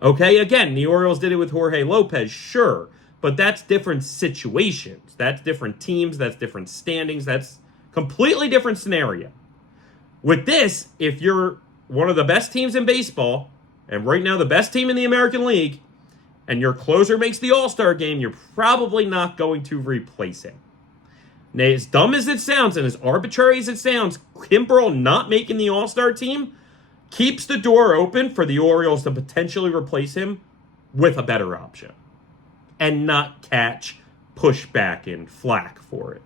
Okay, again, the Orioles did it with Jorge Lopez, sure, but that's different situations. That's different teams, that's different standings, that's completely different scenario. With this, if you're one of the best teams in baseball, and right now the best team in the American League, and your closer makes the All-Star game, you're probably not going to replace him. Now, as dumb as it sounds and as arbitrary as it sounds, Kimbrell not making the All-Star team keeps the door open for the Orioles to potentially replace him with a better option and not catch pushback and flack for it,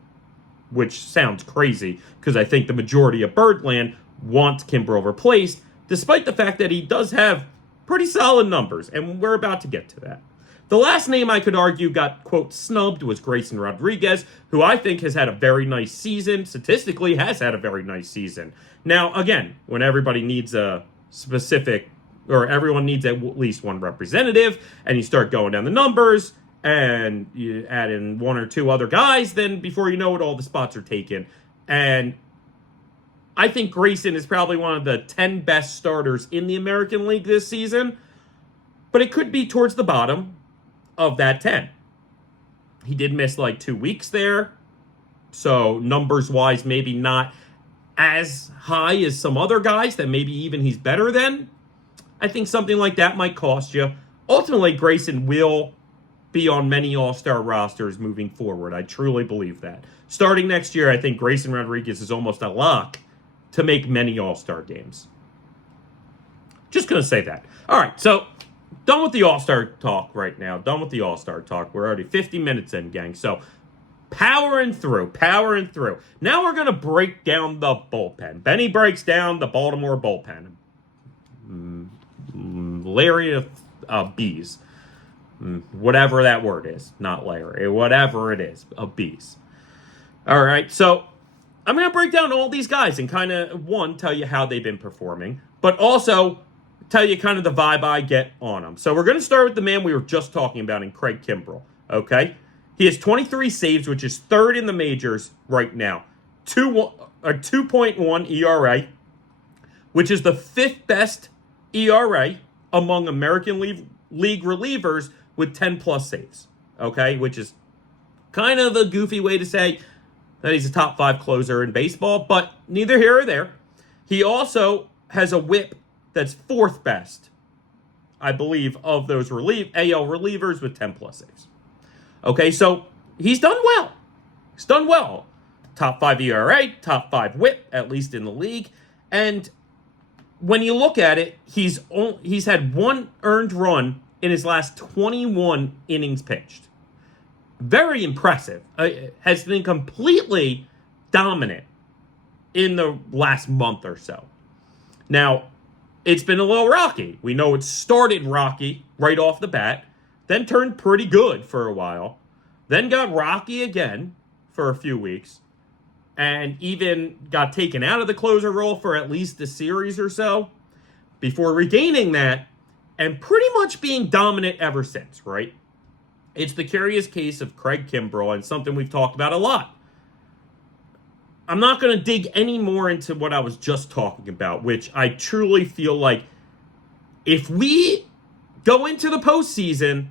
which sounds crazy because I think the majority of Birdland wants Kimbrell replaced, despite the fact that he does have pretty solid numbers, and we're about to get to that. The last name I could argue got, quote, snubbed was Grayson Rodriguez, who I think has had a very nice season, statistically has had a very nice season. Now, again, when everybody needs a specific, or everyone needs at least one representative, and you start going down the numbers, and you add in one or two other guys, then before you know it, all the spots are taken. And I think Grayson is probably one of the 10 best starters in the American League this season, but it could be towards the bottom of that 10. He did miss like 2 weeks there, so numbers-wise, maybe not as high as some other guys that maybe even he's better than. I think something like that might cost you. Ultimately, Grayson will be on many all-star rosters moving forward. I truly believe that. Starting next year, I think Grayson Rodriguez is almost a lock to make many all-star games. Just going to say that. All right, so done with the all-star talk right now. Done with the all-star talk. We're already 50 minutes in, gang. So powering through. Now we're going to break down the bullpen. Benny breaks down the Baltimore bullpen. Larry of bees. Whatever that word is. Not Larry. Whatever it is. Of bees. All right, so I'm going to break down all these guys and kind of, one, tell you how they've been performing, but also tell you kind of the vibe I get on them. So we're going to start with the man we were just talking about in Craig Kimbrell, okay? He has 23 saves, which is third in the majors right now. A 2.1 ERA, which is the fifth best ERA among American League relievers with 10-plus saves, okay? Which is kind of a goofy way to say that he's a top 5 closer in baseball, but neither here or there. He also has a whip that's fourth best, I believe, of those AL relievers with 10-plus saves. Okay, so he's done well. He's done well. Top 5 ERA, top 5 whip, at least in the league. And when you look at it, he's had one earned run in his last 21 innings pitched. Very impressive. Has been completely dominant in the last month or so. Now, it's been a little rocky. We know it started rocky right off the bat, then turned pretty good for a while, then got rocky again for a few weeks, and even got taken out of the closer role for at least a series or so, before regaining that, and pretty much being dominant ever since, right? It's the curious case of Craig Kimbrell, and something we've talked about a lot. I'm not going to dig any more into what I was just talking about, which I truly feel like if we go into the postseason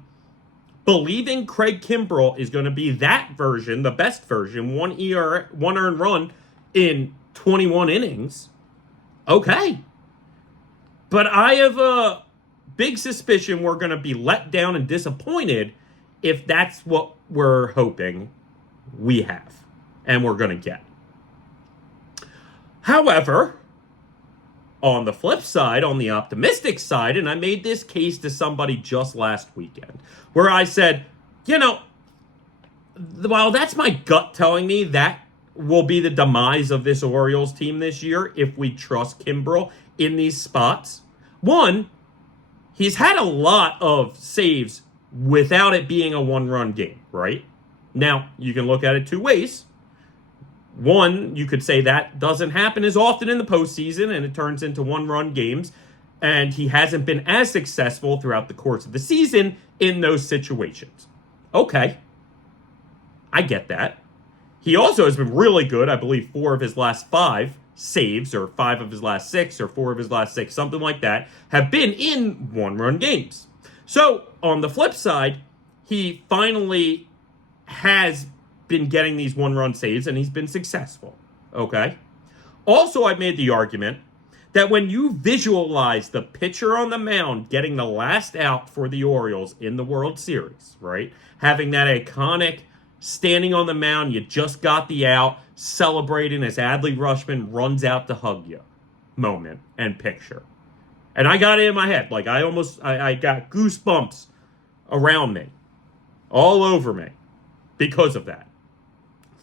believing Craig Kimbrell is going to be that version, the best version, one earned run in 21 innings, okay. But I have a big suspicion we're going to be let down and disappointed if that's what we're hoping we have and we're going to get. However, on the flip side, on the optimistic side, and I made this case to somebody just last weekend, where I said, while that's my gut telling me that will be the demise of this Orioles team this year if we trust Kimbrell in these spots. One, he's had a lot of saves without it being a one-run game, right? Now, you can look at it two ways. One, you could say that doesn't happen as often in the postseason, and it turns into one-run games, and he hasn't been as successful throughout the course of the season in those situations. Okay, I get that. He also has been really good. I believe 4 of his last 5 saves, or 5 of his last 6, or 4 of his last 6, something like that, have been in one-run games. So, on the flip side, he finally has been getting these one-run saves, and he's been successful, okay? Also, I made the argument that when you visualize the pitcher on the mound getting the last out for the Orioles in the World Series, right? Having that iconic standing on the mound, you just got the out, celebrating as Adley Rutschman runs out to hug you moment and picture. And I got it in my head. Like, I got goosebumps around me, all over me, because of that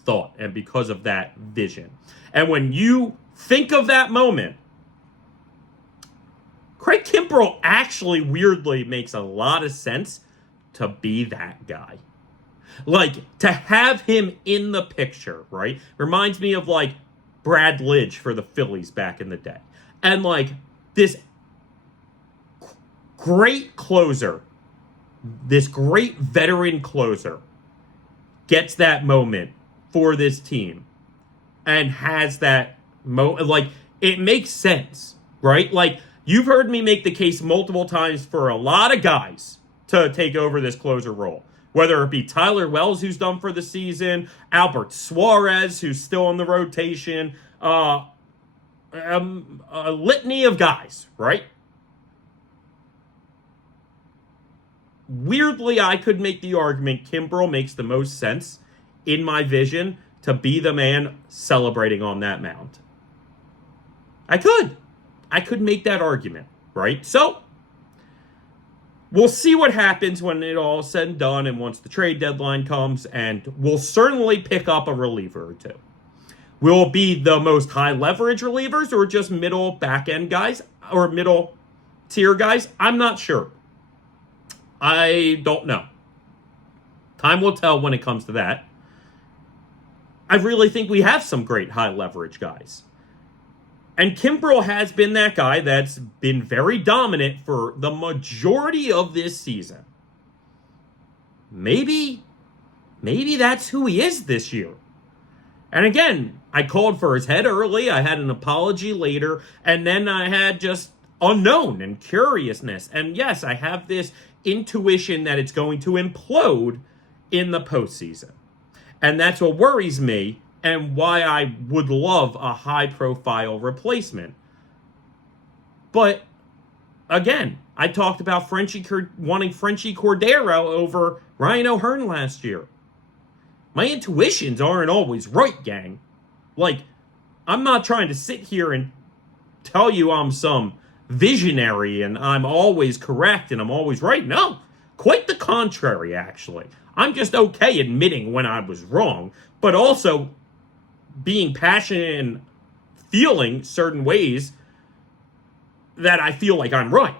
thought and because of that vision. And when you think of that moment, Craig Kimbrell actually weirdly makes a lot of sense to be that guy. Like, to have him in the picture, right? Reminds me of, like, Brad Lidge for the Phillies back in the day. And, like, this great closer, this great veteran closer gets that moment for this team and has that like, it makes sense, right? Like, you've heard me make the case multiple times for a lot of guys to take over this closer role. Whether it be Tyler Wells, who's done for the season, Albert Suarez, who's still in the rotation, a litany of guys, right? Weirdly, I could make the argument Kimbrell makes the most sense in my vision to be the man celebrating on that mound. I could make that argument, right? So, we'll see what happens when it all is said and done and once the trade deadline comes, and we'll certainly pick up a reliever or two. Will it be the most high leverage relievers or just middle back end guys or middle tier guys? I'm not sure. I don't know. Time will tell when it comes to that. I really think we have some great high leverage guys. And Kimbrell has been that guy that's been very dominant for the majority of this season. Maybe that's who he is this year. And again, I called for his head early. I had an apology later. And then I had just unknown and curiousness. And yes, I have this intuition that it's going to implode in the postseason. And that's what worries me and why I would love a high-profile replacement. But, again, I talked about wanting Frenchie Cordero over Ryan O'Hearn last year. My intuitions aren't always right, gang. Like, I'm not trying to sit here and tell you I'm some visionary and I'm always correct and I'm always right. No, quite the contrary, actually. I'm just okay admitting when I was wrong, but also being passionate and feeling certain ways that I feel like I'm right.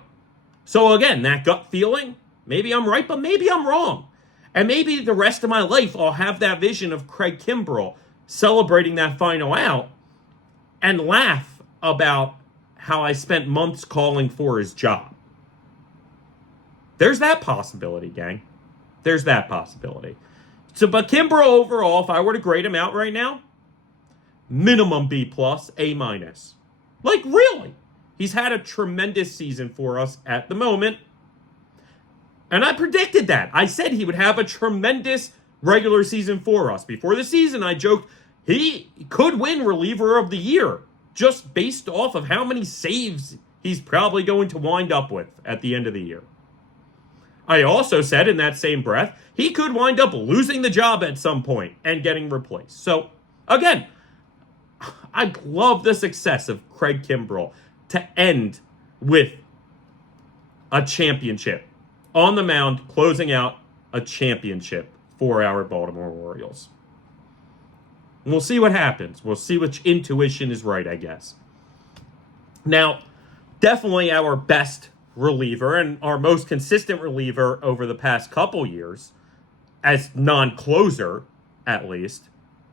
So again, that gut feeling, maybe I'm right, but maybe I'm wrong. And maybe the rest of my life I'll have that vision of Craig Kimbrell celebrating that final out and laugh about how I spent months calling for his job. There's that possibility, gang. There's that possibility. So, but Kimbrell overall, if I were to grade him out right now, minimum B+, A-. Like, really? He's had a tremendous season for us at the moment. And I predicted that. I said he would have a tremendous regular season for us. Before the season, I joked he could win reliever of the year just based off of how many saves he's probably going to wind up with at the end of the year. I also said in that same breath, he could wind up losing the job at some point and getting replaced. So, again, I love the success of Craig Kimbrell to end with a championship on the mound, closing out a championship for our Baltimore Orioles. And we'll see what happens. We'll see which intuition is right, I guess. Now, definitely our best reliever and our most consistent reliever over the past couple years, as non-closer at least,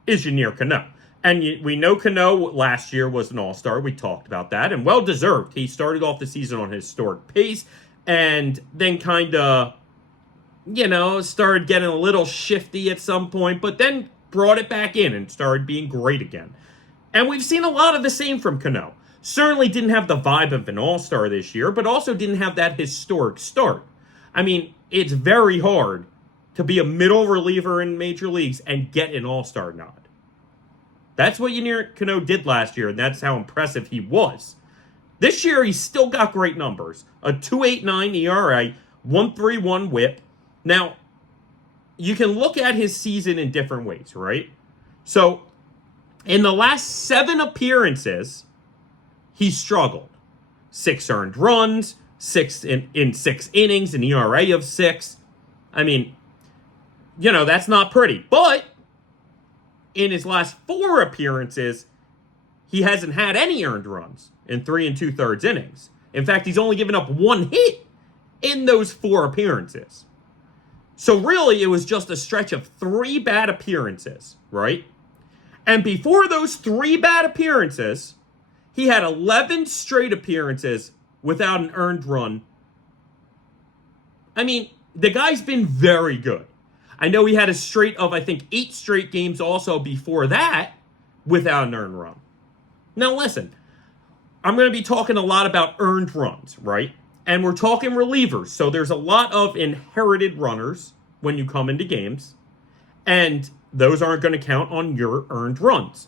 is Yennier Cano. And we know Cano last year was an all-star. We talked about that, and well-deserved. He started off the season on a historic pace and then kind of, started getting a little shifty at some point, but then brought it back in and started being great again. And we've seen a lot of the same from Cano. Certainly didn't have the vibe of an all-star this year, but also didn't have that historic start. I mean, it's very hard to be a middle reliever in major leagues and get an all-star nod. That's what Yennier Cano did last year, and that's how impressive he was. This year, he's still got great numbers. A 2.89 ERA, 1.31 whip. Now, you can look at his season in different ways, right? So, in the last 7 appearances, he struggled. 6 earned runs, 6 in 6 innings, an ERA of 6. I mean, that's not pretty. But in his last 4 appearances, he hasn't had any earned runs in 3 2/3 innings. In fact, he's only given up 1 hit in those 4 appearances. So really, it was just a stretch of 3 bad appearances, right? And before those 3 bad appearances, he had 11 straight appearances without an earned run. I mean, the guy's been very good. I know he had a straight of, I think, 8 straight games also before that without an earned run. Now listen, I'm going to be talking a lot about earned runs, right? And we're talking relievers, so there's a lot of inherited runners when you come into games, and those aren't going to count on your earned runs.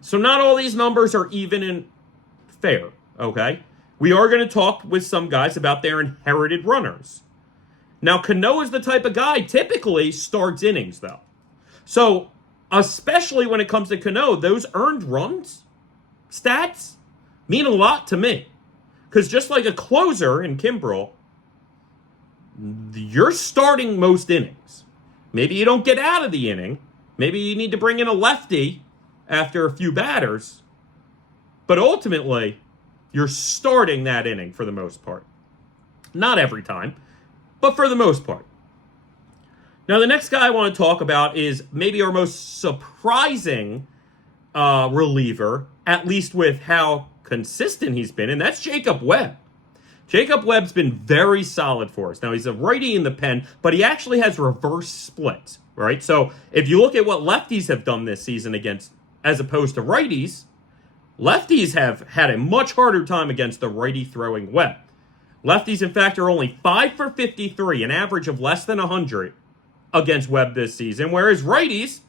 So not all these numbers are even and fair, okay? We are going to talk with some guys about their inherited runners. Now, Cano is the type of guy typically starts innings, though. So, especially when it comes to Cano, those earned runs stats mean a lot to me. Because just like a closer in Kimbrel, you're starting most innings. Maybe you don't get out of the inning. Maybe you need to bring in a lefty after a few batters. But ultimately, you're starting that inning for the most part. Not every time, but for the most part. Now, the next guy I want to talk about is maybe our most surprising reliever, at least with how consistent he's been, and that's Jacob Webb. Jacob Webb's been very solid for us. Now, he's a righty in the pen, but he actually has reverse splits, right? So if you look at what lefties have done this season against, as opposed to righties, lefties have had a much harder time against the righty throwing Webb. Lefties, in fact, are only 5 for 53, an average of less than 100 against Webb this season, whereas righties,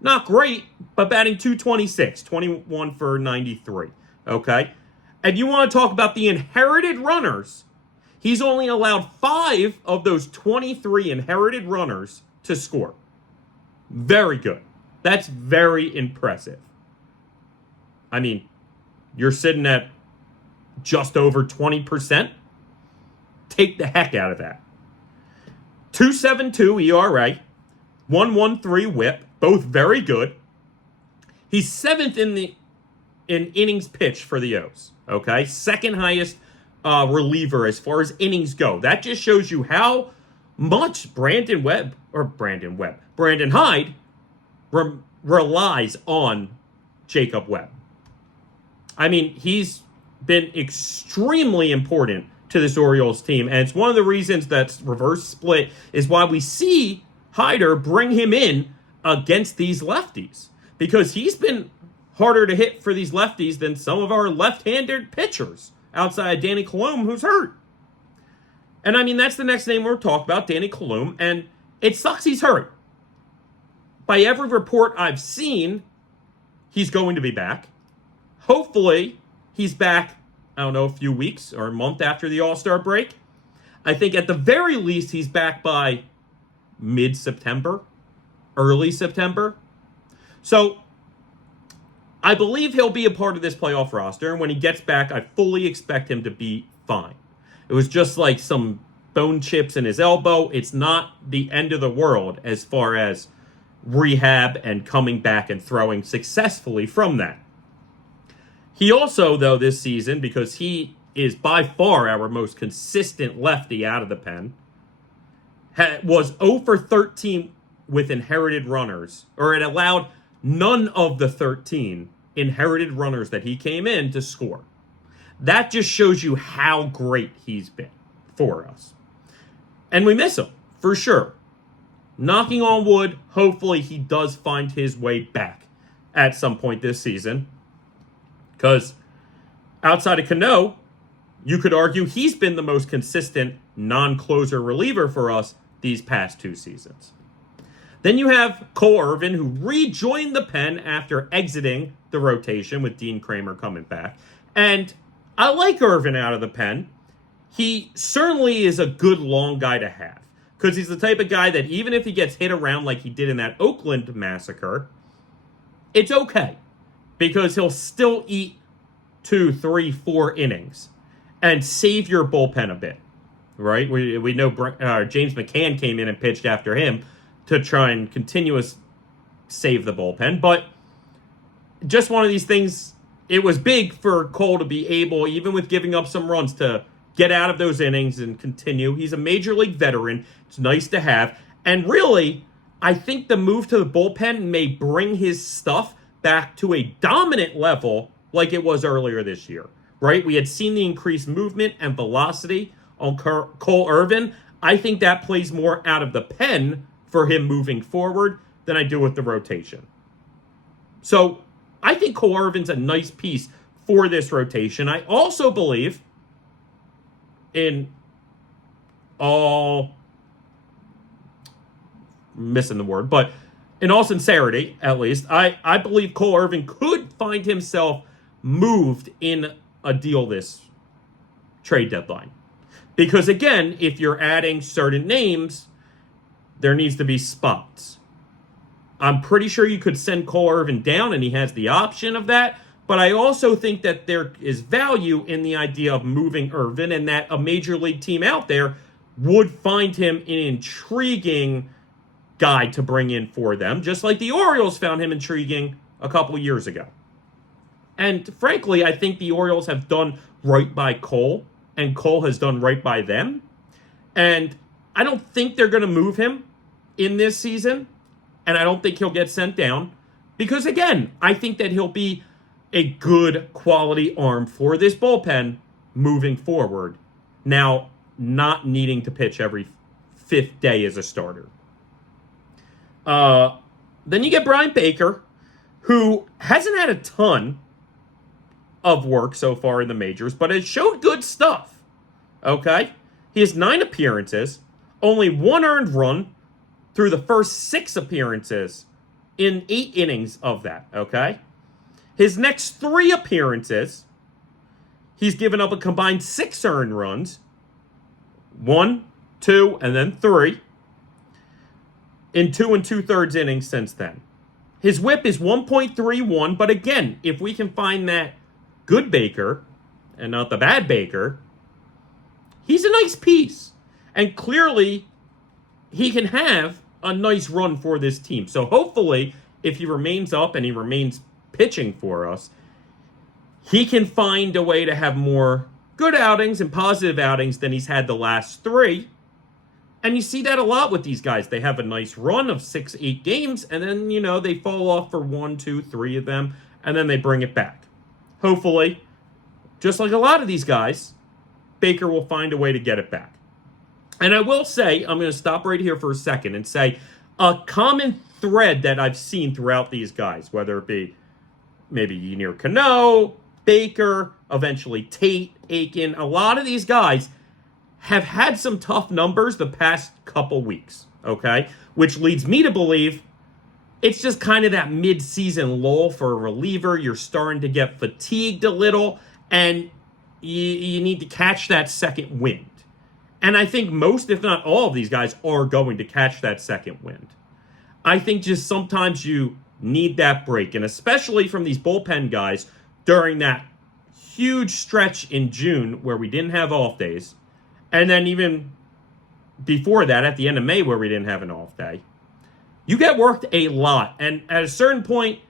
not great, but batting .226, 21 for 93. Okay? And you want to talk about the inherited runners. He's only allowed 5 of those 23 inherited runners to score. Very good. That's very impressive. I mean, you're sitting at just over 20%. Take the heck out of that. 2.72 ERA, 1.13 WHIP, both very good. He's 7th in innings pitched for the O's. Okay, 2nd highest reliever as far as innings go. That just shows you how much Brandon Hyde relies on Jacob Webb. I mean, he's been extremely important to this Orioles team, and it's one of the reasons that's reverse split is why we see Hyder bring him in against these lefties, because he's been harder to hit for these lefties than some of our left-handed pitchers outside of Danny Coulombe, who's hurt. And I mean, that's the next name we'll talk about, Danny Coulombe, and it sucks he's hurt. By every report I've seen, he's going to be back. Hopefully, he's back, I don't know, a few weeks or a month after the All-Star break. I think at the very least, he's back by mid-September, early September. So, I believe he'll be a part of this playoff roster, and when he gets back, I fully expect him to be fine. It was just like some bone chips in his elbow. It's not the end of the world as far as rehab and coming back and throwing successfully from that. He also, though, this season, because he is by far our most consistent lefty out of the pen, was 0 for 13 with inherited runners, or it allowed none of the 13 inherited runners that he came in to score. That just shows you how great he's been for us. And we miss him, for sure. Knocking on wood, hopefully he does find his way back at some point this season. Because outside of Cano, you could argue he's been the most consistent non-closer reliever for us these past 2 seasons. Then you have Cole Irvin, who rejoined the pen after exiting the rotation with Dean Kramer coming back. And I like Irvin out of the pen. He certainly is a good long guy to have, because he's the type of guy that even if he gets hit around like he did in that Oakland massacre, it's okay, because he'll still eat 2, 3, 4 innings and save your bullpen a bit, right? We know James McCann came in and pitched after him to try and save the bullpen, but just one of these things it was big for Cole to be able, even with giving up some runs, to get out of those innings and continue. He's a major league veteran. It's nice to have. And really, I think the move to the bullpen may bring his stuff back to a dominant level like it was earlier this year, right? We had seen the increased movement and velocity on Cole Irvin. I think that plays more out of the pen for him moving forward than I do with the rotation. So I think Cole Irvin's a nice piece for this rotation. I also believe, in all, missing the word, but in all sincerity, at least, I believe Cole Irvin could find himself moved in a deal this trade deadline. Because again, if you're adding certain names, there needs to be spots. I'm pretty sure you could send Cole Irvin down, and he has the option of that. But I also think that there is value in the idea of moving Irvin, and that a major league team out there would find him an intriguing guy to bring in for them, just like the Orioles found him intriguing a couple years ago. And frankly, I think the Orioles have done right by Cole, and Cole has done right by them. And I don't think they're going to move him in this season, and I don't think he'll get sent down. Because again, I think that he'll be a good quality arm for this bullpen moving forward. Now, not needing to pitch every fifth day as a starter. Then you get Brian Baker, who hasn't had a ton of work so far in the majors, but has showed good stuff. Okay? He has 9 appearances, only 1 earned run through the first 6 appearances in 8 innings of that. Okay? His next 3 appearances, he's given up a combined 6 earned runs. 1, 2, and then 3. In 2 2/3 innings since then. His whip is 1.31, but again, if we can find that good Baker and not the bad Baker, he's a nice piece. And clearly, he can have a nice run for this team. So hopefully, if he remains up and he remains pitching for us, he can find a way to have more good outings and positive outings than he's had the last 3. And you see that a lot with these guys. They have a nice run of 6, 8 games, and then, they fall off for 1, 2, 3 of them, and then they bring it back. Hopefully, just like a lot of these guys, Baker will find a way to get it back. And I will say, I'm going to stop right here for a second and say, a common thread that I've seen throughout these guys, whether it be maybe Yennier Cano, Baker, eventually Tate, Aiken, a lot of these guys have had some tough numbers the past couple weeks, okay? Which leads me to believe it's just kind of that mid-season lull for a reliever. You're starting to get fatigued a little, and you need to catch that second wind. And I think most, if not all of these guys are going to catch that second wind. I think just sometimes you need that break, and especially from these bullpen guys during that huge stretch in June where we didn't have off days. And then even before that, at the end of May, where we didn't have an off day, you get worked a lot. And at a certain point,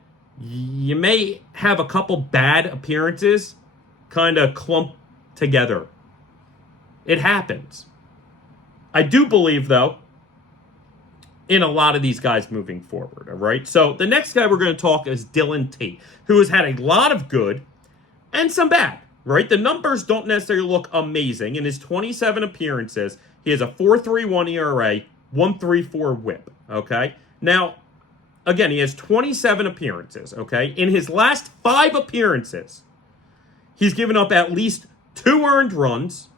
you may have a couple bad appearances kind of clump together. It happens. I do believe, though, in a lot of these guys moving forward, all right? So the next guy we're going to talk is Dylan Tate, who has had a lot of good and some bad. Right? The numbers don't necessarily look amazing. In his 27 appearances, he has a 4.31 ERA, 1.34 whip. Okay? Now, again, he has 27 appearances. Okay? In his last 5 appearances, he's given up at least 2 earned runs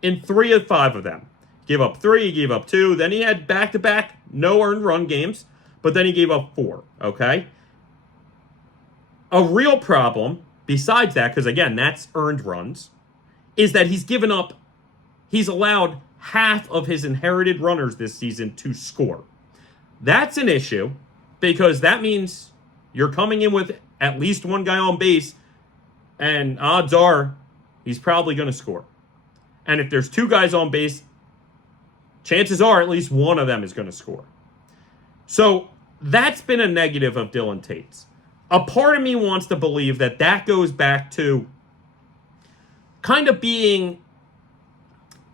in 3 of 5 of them. He gave up 3, he gave up 2, then he had back-to-back no earned run games, but then he gave up 4. Okay? A real problem, besides that, because again, that's earned runs, is that he's allowed half of his inherited runners this season to score. That's an issue, because that means you're coming in with at least 1 guy on base, and odds are he's probably going to score. And if there's 2 guys on base, chances are at least one of them is going to score. So that's been a negative of Dylan Tate's. a part of me wants to believe that that goes back to kind of being,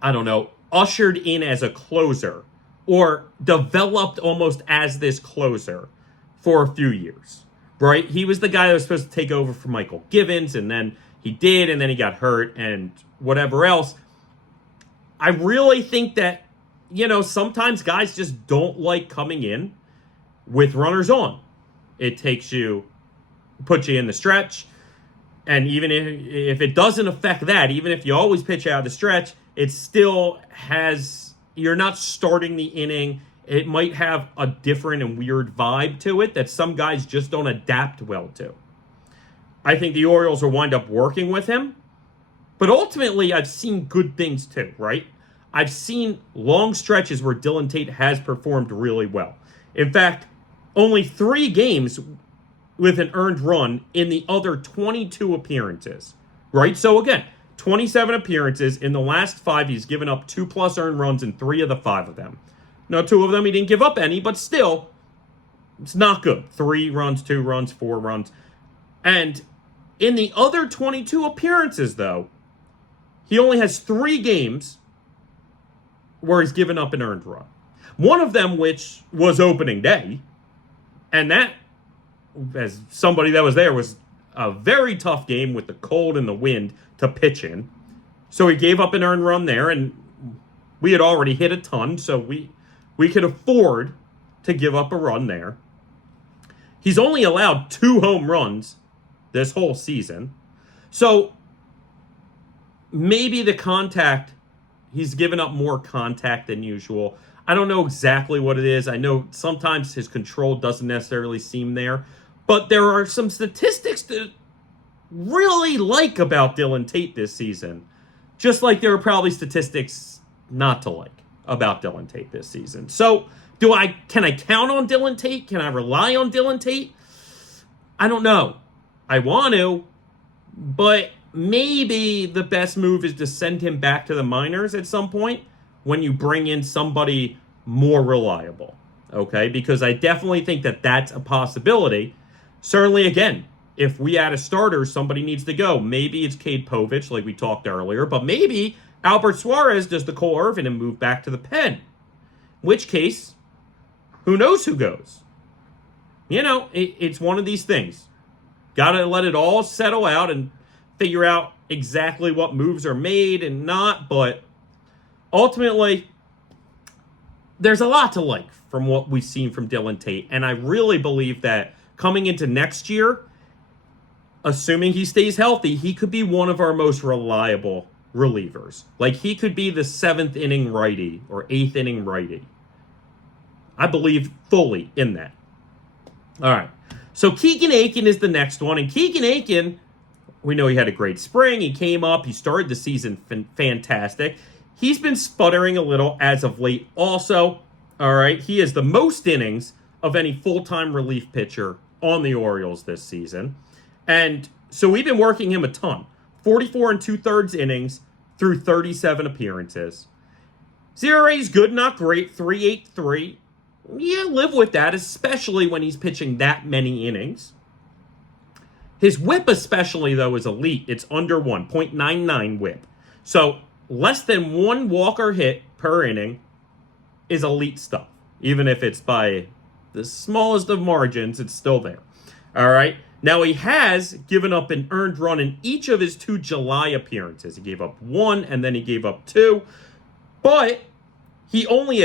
I don't know, ushered in as a closer or developed almost as this closer for a few years, right? He was the guy that was supposed to take over for Michael Givens, and then he did, and then he got hurt and whatever else. I really think that, sometimes guys just don't like coming in with runners on. It puts you in the stretch, and even if it doesn't affect that, even if you always pitch out of the stretch, it still you're not starting the inning. It might have a different and weird vibe to it that some guys just don't adapt well to. I think the Orioles will wind up working with him, but ultimately I've seen good things too, right? I've seen long stretches where Dylan Tate has performed really well. In fact, only 3 games with an earned run in the other 22 appearances, right? So again, 27 appearances. In the last 5, he's given up 2+ earned runs in 3 of the 5 of them. Now, 2 of them he didn't give up any, but still, it's not good. 3 runs, 2 runs, 4 runs. And in the other 22 appearances, though, he only has 3 games where he's given up an earned run. One of them, which was opening day, and that, as somebody that was there, was a very tough game with the cold and the wind to pitch in. So he gave up an earned run there, and we had already hit a ton, so we could afford to give up a run there. He's only allowed 2 home runs this whole season. So maybe the contact, he's given up more contact than usual. I don't know exactly what it is. I know sometimes his control doesn't necessarily seem there. But there are some statistics to really like about Dylan Tate this season. Just like there are probably statistics not to like about Dylan Tate this season. So, can I count on Dylan Tate? Can I rely on Dylan Tate? I don't know. I want to, but maybe the best move is to send him back to the minors at some point when you bring in somebody more reliable, okay? Because I definitely think that that's a possibility. Certainly, again, if we add a starter, somebody needs to go. Maybe it's Cade Povich, like we talked earlier, but maybe Albert Suarez does the Cole Irvin and move back to the pen. In which case, who knows who goes? It's one of these things. Got to let it all settle out and figure out exactly what moves are made and not, but ultimately, there's a lot to like from what we've seen from Dylan Tate, and I really believe that coming into next year, assuming he stays healthy, he could be one of our most reliable relievers. Like, he could be the 7th inning righty or 8th inning righty. I believe fully in that. All right. So Keegan Aiken is the next one. And Keegan Aiken, we know he had a great spring. He came up. He started the season fantastic. He's been sputtering a little as of late also. All right. He has the most innings of any full-time relief pitcher on the Orioles this season. And so we've been working him a ton. 44 2/3 innings through 37 appearances. ZRA is good, not great. 3.83. Yeah, live with that, especially when he's pitching that many innings. His whip especially, though, is elite. It's under 1, 0.99 whip. So less than 1 walker hit per inning is elite stuff. Even if it's by the smallest of margins, it's still there. All right. Now, he has given up an earned run in each of his 2 July appearances. He gave up 1, and then he gave up 2. But he only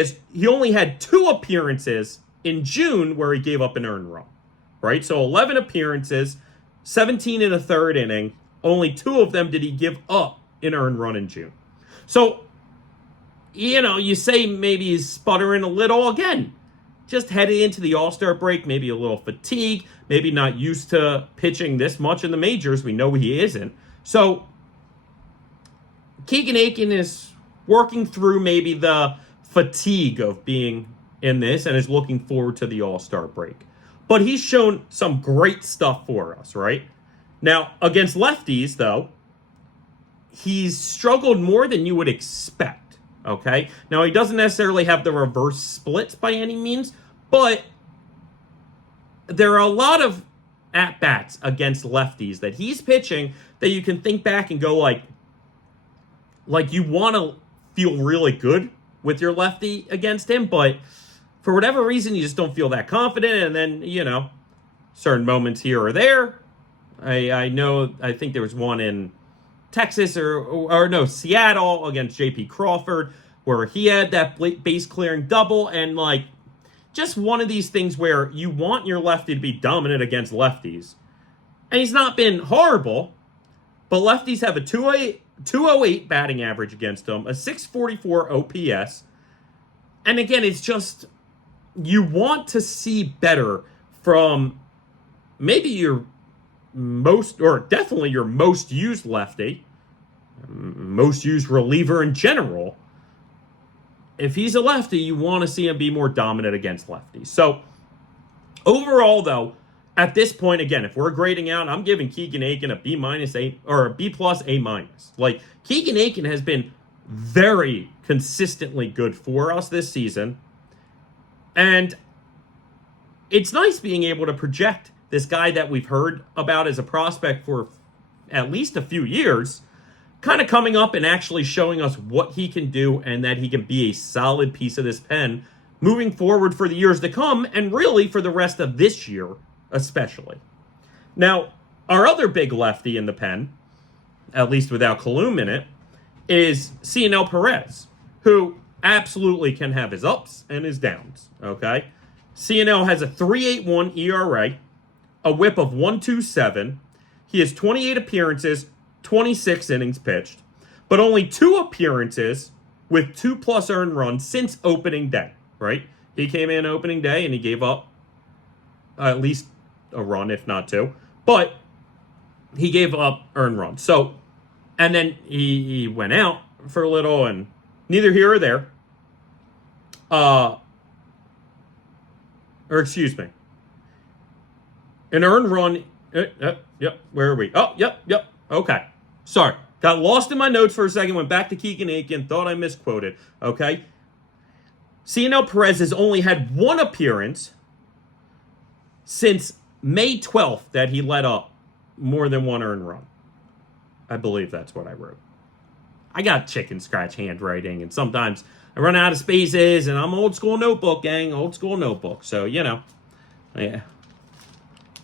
had 2 appearances in June where he gave up an earned run. Right? So 11 appearances, 17 in a third inning. Only 2 of them did he give up an earned run in June. So, you say maybe he's sputtering a little. Again, just heading into the All-Star break, maybe a little fatigue, maybe not used to pitching this much in the majors. We know he isn't. So Keegan Aiken is working through maybe the fatigue of being in this and is looking forward to the All-Star break. But he's shown some great stuff for us, right? Now, against lefties, though, he's struggled more than you would expect, okay? Now, he doesn't necessarily have the reverse splits by any means, but there are a lot of at-bats against lefties that he's pitching that you can think back and go like you want to feel really good with your lefty against him, but for whatever reason, you just don't feel that confident. And then, certain moments here or there. I think there was one in Texas or no, Seattle against J.P. Crawford where he had that base clearing double, and like just one of these things where you want your lefty to be dominant against lefties. And he's not been horrible, but lefties have a 208 batting average against them, a 644 OPS. And again, it's just you want to see better from maybe your definitely your most used lefty, most used reliever in general. If he's a lefty, you want to see him be more dominant against lefties. So overall, though, at this point, again, if we're grading out, I'm giving Keegan Aiken a B- or a B+, A-. Like, Keegan Aiken has been very consistently good for us this season. And it's nice being able to project this guy that we've heard about as a prospect for at least a few years, kind of coming up and actually showing us what he can do and that he can be a solid piece of this pen moving forward for the years to come and really for the rest of this year especially. Now, our other big lefty in the pen, at least without Kalum in it, is Cionel Perez, who absolutely can have his ups and his downs, okay? Cionel has a 3.81 ERA, a whip of 1.27. He has 28 appearances, 26 innings pitched, but only 2 appearances with 2+ earned runs since opening day, right? He came in opening day and he gave up at least a run, if not 2, but he gave up earned runs. So, and then he went out for a little, and neither here or there. Or excuse me. An earned run. Yep. Where are we? Oh, yep. Okay. Sorry. Got lost in my notes for a second. Went back to Keegan Aiken. Thought I misquoted. Okay. Cionel Perez has only had 1 appearance since May 12th that he let up more than 1 earned run. I believe that's what I wrote. I got chicken scratch handwriting, and sometimes I run out of spaces, and I'm old school notebook, gang. Old school notebook. So, yeah.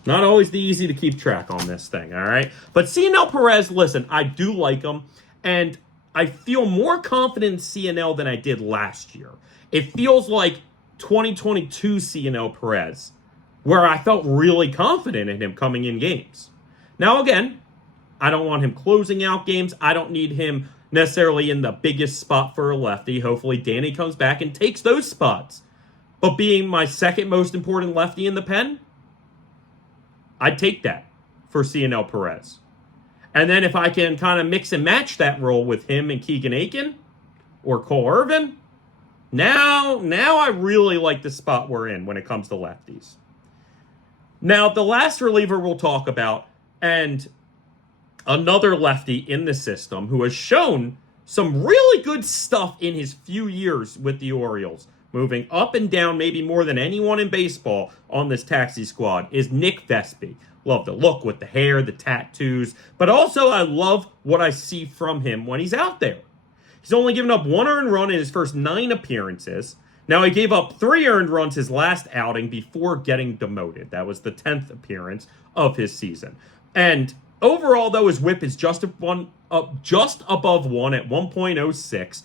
Not always easy to keep track on this thing, all right? But Cionel Perez, listen, I do like him, and I feel more confident in Cionel than I did last year. It feels like 2022 Cionel Perez, where I felt really confident in him coming in games. Now, again, I don't want him closing out games. I don't need him necessarily in the biggest spot for a lefty. Hopefully, Danny comes back and takes those spots. But being my second most important lefty in the pen, I'd take that for Cionel Perez. And then if I can kind of mix and match that role with him and Keegan Aiken or Cole Irvin, now I really like the spot we're in when it comes to lefties. Now, the last reliever we'll talk about, and another lefty in the system who has shown some really good stuff in his few years with the Orioles, moving up and down maybe more than anyone in baseball on this taxi squad, is Nick Vespi. Love the look with the hair, the tattoos, but also I love what I see from him when he's out there. He's only given up 1 earned run in his first 9 appearances. Now, he gave up 3 earned runs his last outing before getting demoted. That was the 10th appearance of his season. And overall, though, his whip is just above 1 at 1.06.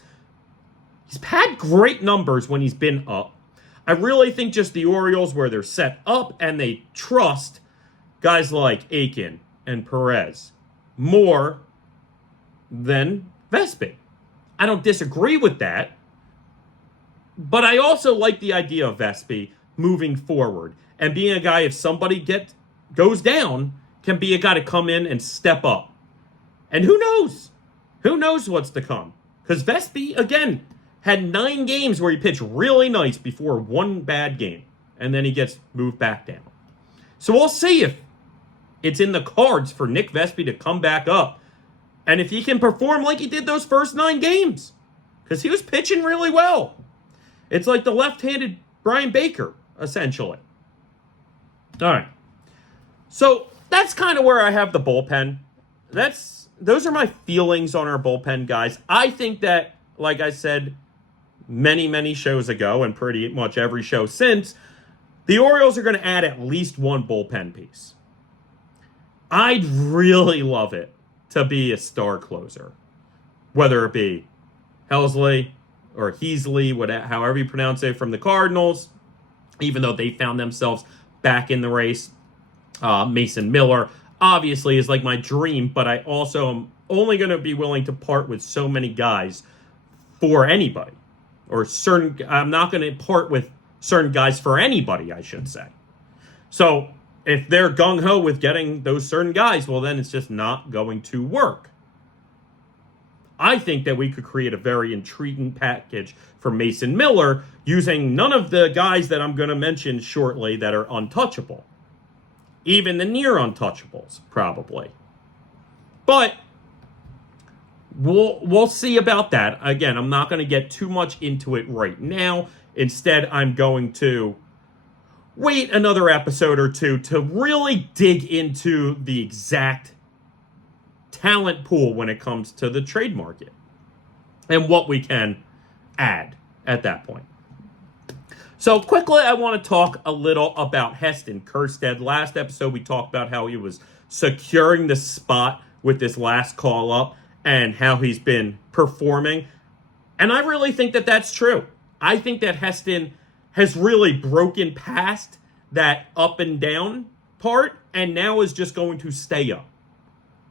He's had great numbers when he's been up. I really think just the Orioles, where they're set up and they trust guys like Aiken and Perez more than Vespi. I don't disagree with that. But I also like the idea of Vespi moving forward and being a guy, if somebody goes down, can be a guy to come in and step up. And who knows? Who knows what's to come? Because Vespi, again, had 9 games where he pitched really nice before 1 bad game. And then he gets moved back down. So we'll see if it's in the cards for Nick Vespi to come back up. And if he can perform like he did those first 9 games. Because he was pitching really well. It's like the left-handed Brian Baker, essentially. All right. So that's kind of where I have the bullpen. Those are my feelings on our bullpen, guys. I think that, like I said many shows ago, and pretty much every show since, the Orioles are going to add at least one bullpen piece. I'd really love it to be a star closer, whether it be Helsley or Heasley, however you pronounce it, from the Cardinals, even though they found themselves back in the race. Mason Miller obviously is like my dream, but I also am only going to be willing to part with so many guys for anybody. I'm not going to part with certain guys for anybody, I should say. So if they're gung-ho with getting those certain guys, well, then it's just not going to work. I think that we could create a very intriguing package for Mason Miller using none of the guys that I'm going to mention shortly that are untouchable. Even the near untouchables, probably. But we'll see about that. Again, I'm not going to get too much into it right now. Instead, I'm going to wait another episode or two to really dig into the exact talent pool when it comes to the trade market and what we can add at that point. So quickly, I want to talk a little about Heston Kjerstad. Last episode, we talked about how he was securing the spot with this last call-up and how he's been performing. And I really think that that's true. I think that Heston has really broken past that up and down part and now is just going to stay up,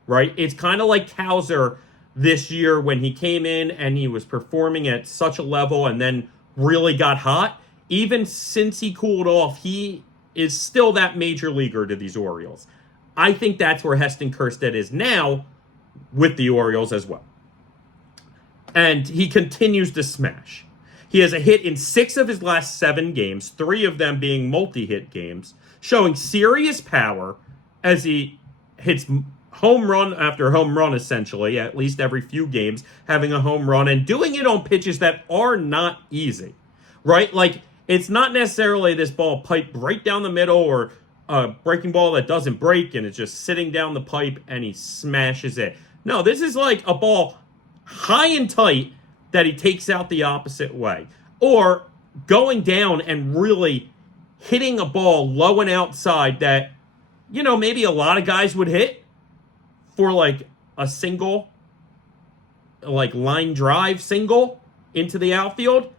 right? It's kind of like Cowser this year when he came in and he was performing at such a level and then really got hot. Even since he cooled off, he is still that major leaguer to these Orioles. I think that's where Heston Kjerstad is now with the Orioles as well. And he continues to smash. He has a hit in 6 of his last 7 games, 3 of them being multi-hit games, showing serious power as he hits home run after home run, essentially, at least every few games, having a home run and doing it on pitches that are not easy, right? Like, it's not necessarily this ball piped right down the middle or a breaking ball that doesn't break and it's just sitting down the pipe and he smashes it. No, this is like a ball high and tight that he takes out the opposite way. Or going down and really hitting a ball low and outside that, you know, maybe a lot of guys would hit for like a single, like line drive single into the outfield.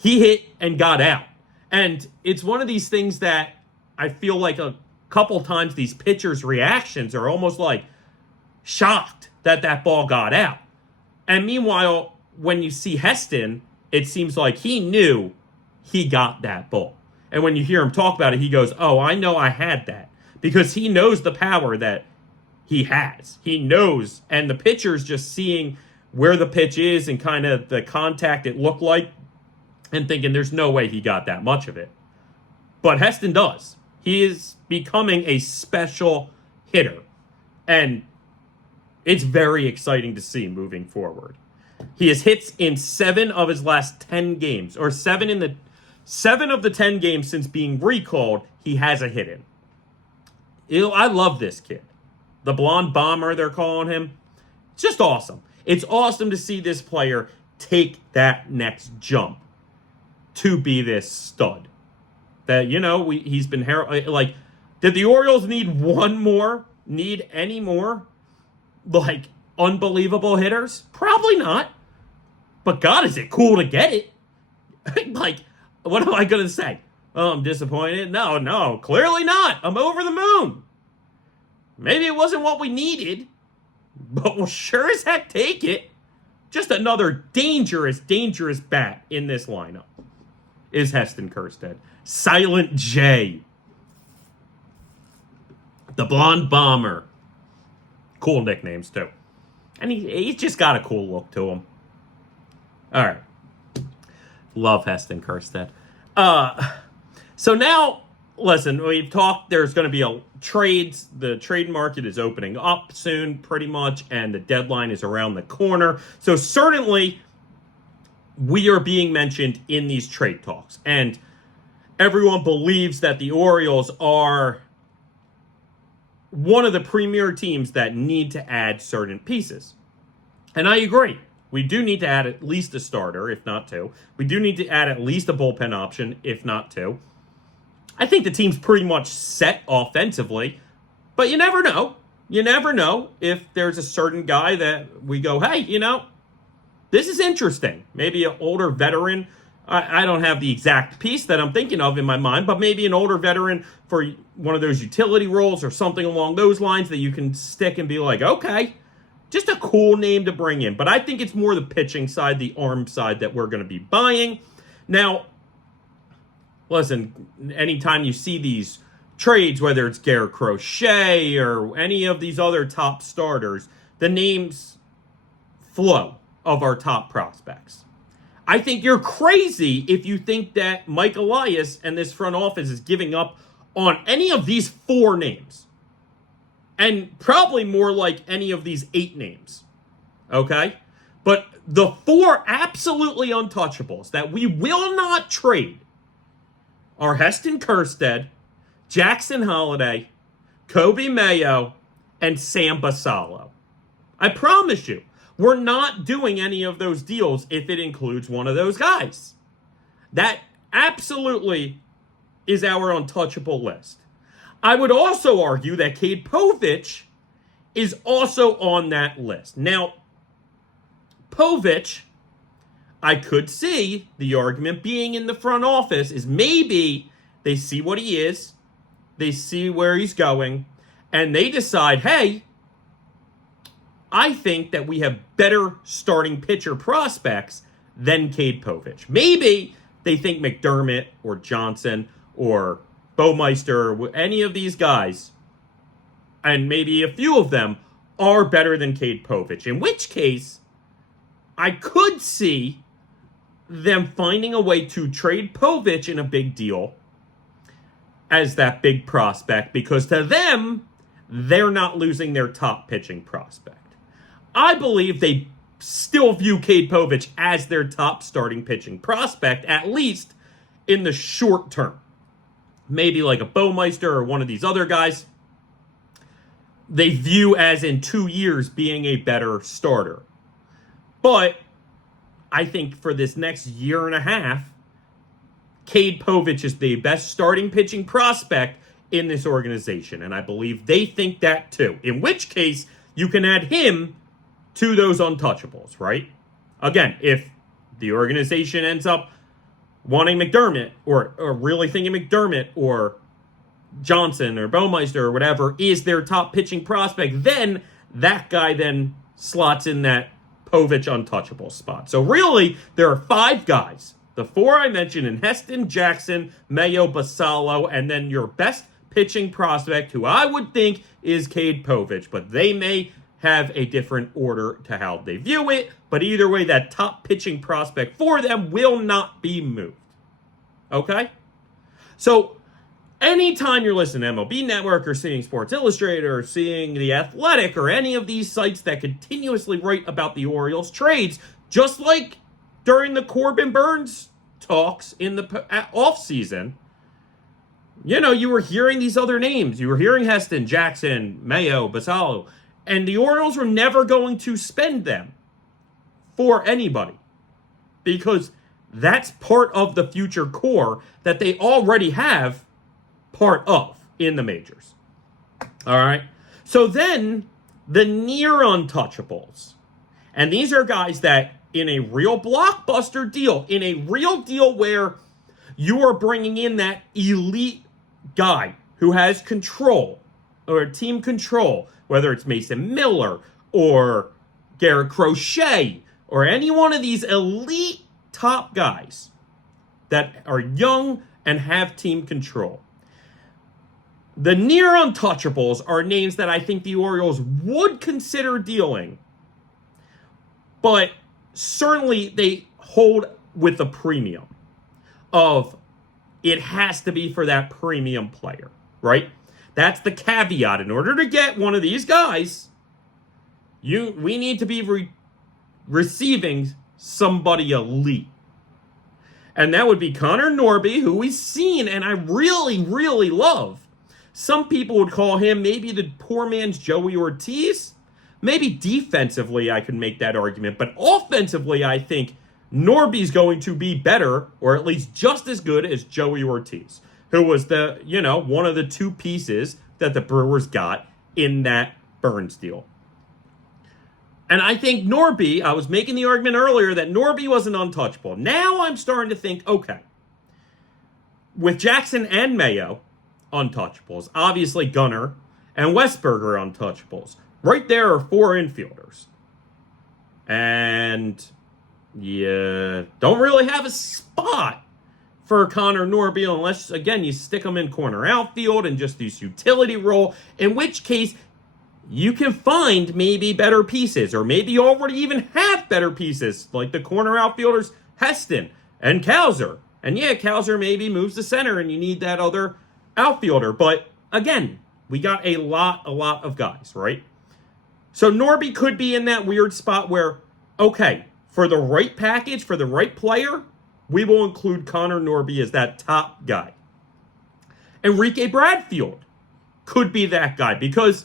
He hit and got out. And it's one of these things that I feel like a couple times these pitchers' reactions are almost like shocked that that ball got out. And meanwhile, when you see Heston, it seems like he knew he got that ball. And when you hear him talk about it, he goes, oh, I know I had that. Because he knows the power that he has. He knows. And the pitcher's just seeing where the pitch is and kind of the contact it looked like and thinking there's no way he got that much of it. But Heston does. He is becoming a special hitter. And it's very exciting to see moving forward. He has hits in 7 of his last 10 games, or 7 of the 10 games since being recalled, he has a hit in. I love this kid. The blonde bomber, they're calling him. It's just awesome. It's awesome to see this player take that next jump to be this stud. That, you know, he's been like, did the Orioles need any more, like, unbelievable hitters? Probably not. But God, is it cool to get it? Like, what am I going to say? Oh, I'm disappointed? No, clearly not. I'm over the moon. Maybe it wasn't what we needed, but we'll sure as heck take it. Just another dangerous bat in this lineup is Heston Kjerstad. Silent J. The Blonde Bomber. Cool nicknames, too. And he's just got a cool look to him. All right. Love Heston Kjerstad. So now, listen, we've talked, there's going to be trades. The trade market is opening up soon, pretty much, and the deadline is around the corner. So certainly, we are being mentioned in these trade talks. And everyone believes that the Orioles are one of the premier teams that need to add certain pieces. And I agree. We do need to add at least a starter, if not two. We do need to add at least a bullpen option, if not two. I think the team's pretty much set offensively, but you never know. You never know if there's a certain guy that we go, hey, this is interesting. Maybe an older veteran. I don't have the exact piece that I'm thinking of in my mind, but maybe an older veteran for one of those utility roles or something along those lines that you can stick and be like, okay, just a cool name to bring in. But I think it's more the pitching side, the arm side that we're going to be buying. Now, listen, anytime you see these trades, whether it's Garrett Crochet or any of these other top starters, the names flow of our top prospects. I think you're crazy if you think that Mike Elias and this front office is giving up on any of these 4 names. And probably more like any of these 8 names. Okay? But the 4 absolutely untouchables that we will not trade are Heston Kjerstad, Jackson Holliday, Kobe Mayo, and Sam Basallo. I promise you, we're not doing any of those deals if it includes one of those guys. That absolutely is our untouchable list. I would also argue that Cade Povich is also on that list. Now, Povich, I could see the argument being in the front office is maybe they see what he is, they see where he's going, and they decide, hey, I think that we have better starting pitcher prospects than Cade Povich. Maybe they think McDermott or Johnson or Baumeister or any of these guys, and maybe a few of them, are better than Cade Povich. In which case, I could see them finding a way to trade Povich in a big deal as that big prospect, because to them, they're not losing their top pitching prospect. I believe they still view Cade Povich as their top starting pitching prospect, at least in the short term. Maybe like a Baumeister or one of these other guys, they view as in 2 years being a better starter. But I think for this next year and a half, Cade Povich is the best starting pitching prospect in this organization. And I believe they think that too. In which case, you can add him to those untouchables, right? Again, if the organization ends up wanting McDermott or really thinking McDermott or Johnson or Baumeister or whatever is their top pitching prospect, then that guy then slots in that Povich untouchable spot. So really, there are 5 guys. The 4 I mentioned in Heston, Jackson, Mayo, Basallo, and then your best pitching prospect, who I would think is Cade Povich, but they may have a different order to how they view it. But either way, that top pitching prospect for them will not be moved. Okay? So anytime you're listening to MLB Network or seeing Sports Illustrated or seeing The Athletic or any of these sites that continuously write about the Orioles trades, just like during the Corbin Burns talks in the offseason, you were hearing these other names. You were hearing Heston, Jackson, Mayo, Basallo, and the Orioles were never going to spend them for anybody because that's part of the future core that they already have part of in the majors. All right. So then the near untouchables, and these are guys that in a real blockbuster deal, in a real deal where you are bringing in that elite guy who has control or team control, whether it's Mason Miller or Garrett Crochet or any one of these elite top guys that are young and have team control. The near untouchables are names that I think the Orioles would consider dealing, but certainly they hold with a premium of it has to be for that premium player, right? That's the caveat. In order to get one of these guys, we need to be receiving somebody elite. And that would be Connor Norby, who we've seen and I really, really love Some people would call him maybe the poor man's Joey Ortiz. Maybe defensively I could make that argument, but offensively I think Norby's going to be better, or at least just as good as Joey Ortiz, who was one of the two pieces that the Brewers got in that Burns deal. And I think Norby, I was making the argument earlier that Norby was an untouchable. Now I'm starting to think, okay, with Jackson and Mayo, untouchables. Obviously Gunnar and Westberger, untouchables. Right there are 4 infielders. And you don't really have a spot for Connor Norby unless, again, you stick him in corner outfield and just this utility role, in which case you can find maybe better pieces, or maybe you already even have better pieces, like the corner outfielders Heston and Cowser. And yeah, Cowser maybe moves to center and you need that other outfielder. But again, we got a lot of guys, right? So Norby could be in that weird spot where, okay, for the right package, for the right player, we will include Connor Norby as that top guy. Enrique Bradfield could be that guy because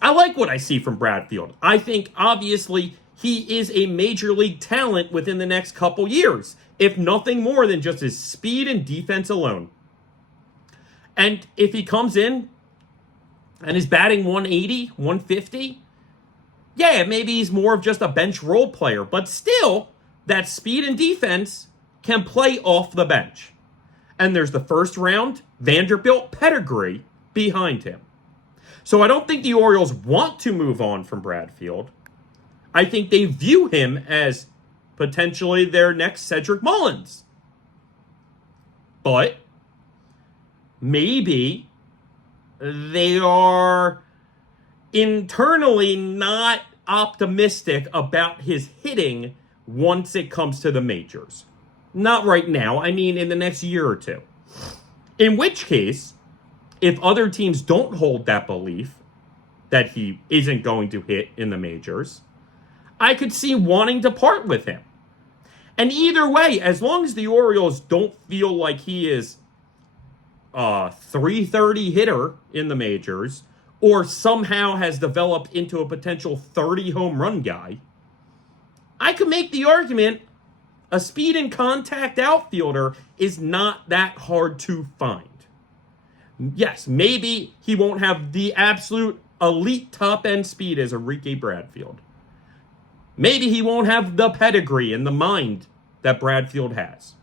I like what I see from Bradfield. I think, obviously, he is a major league talent within the next couple years, if nothing more than just his speed and defense alone. And if he comes in and is batting 180, 150, yeah, maybe he's more of just a bench role player, but still, that speed and defense can play off the bench. And there's the first round Vanderbilt pedigree behind him. So I don't think the Orioles want to move on from Bradfield. I think they view him as potentially their next Cedric Mullins. But maybe they are internally not optimistic about his hitting once it comes to the majors. Not right now. I mean, in the next year or two. In which case, if other teams don't hold that belief that he isn't going to hit in the majors, I could see wanting to part with him. And either way, as long as the Orioles don't feel like he is a 330 hitter in the majors, or somehow has developed into a potential 30 home run guy, I could make the argument a speed and contact outfielder is not that hard to find. Yes, maybe he won't have the absolute elite top-end speed as Enrique Bradfield. Maybe he won't have the pedigree and the mind that Bradfield has.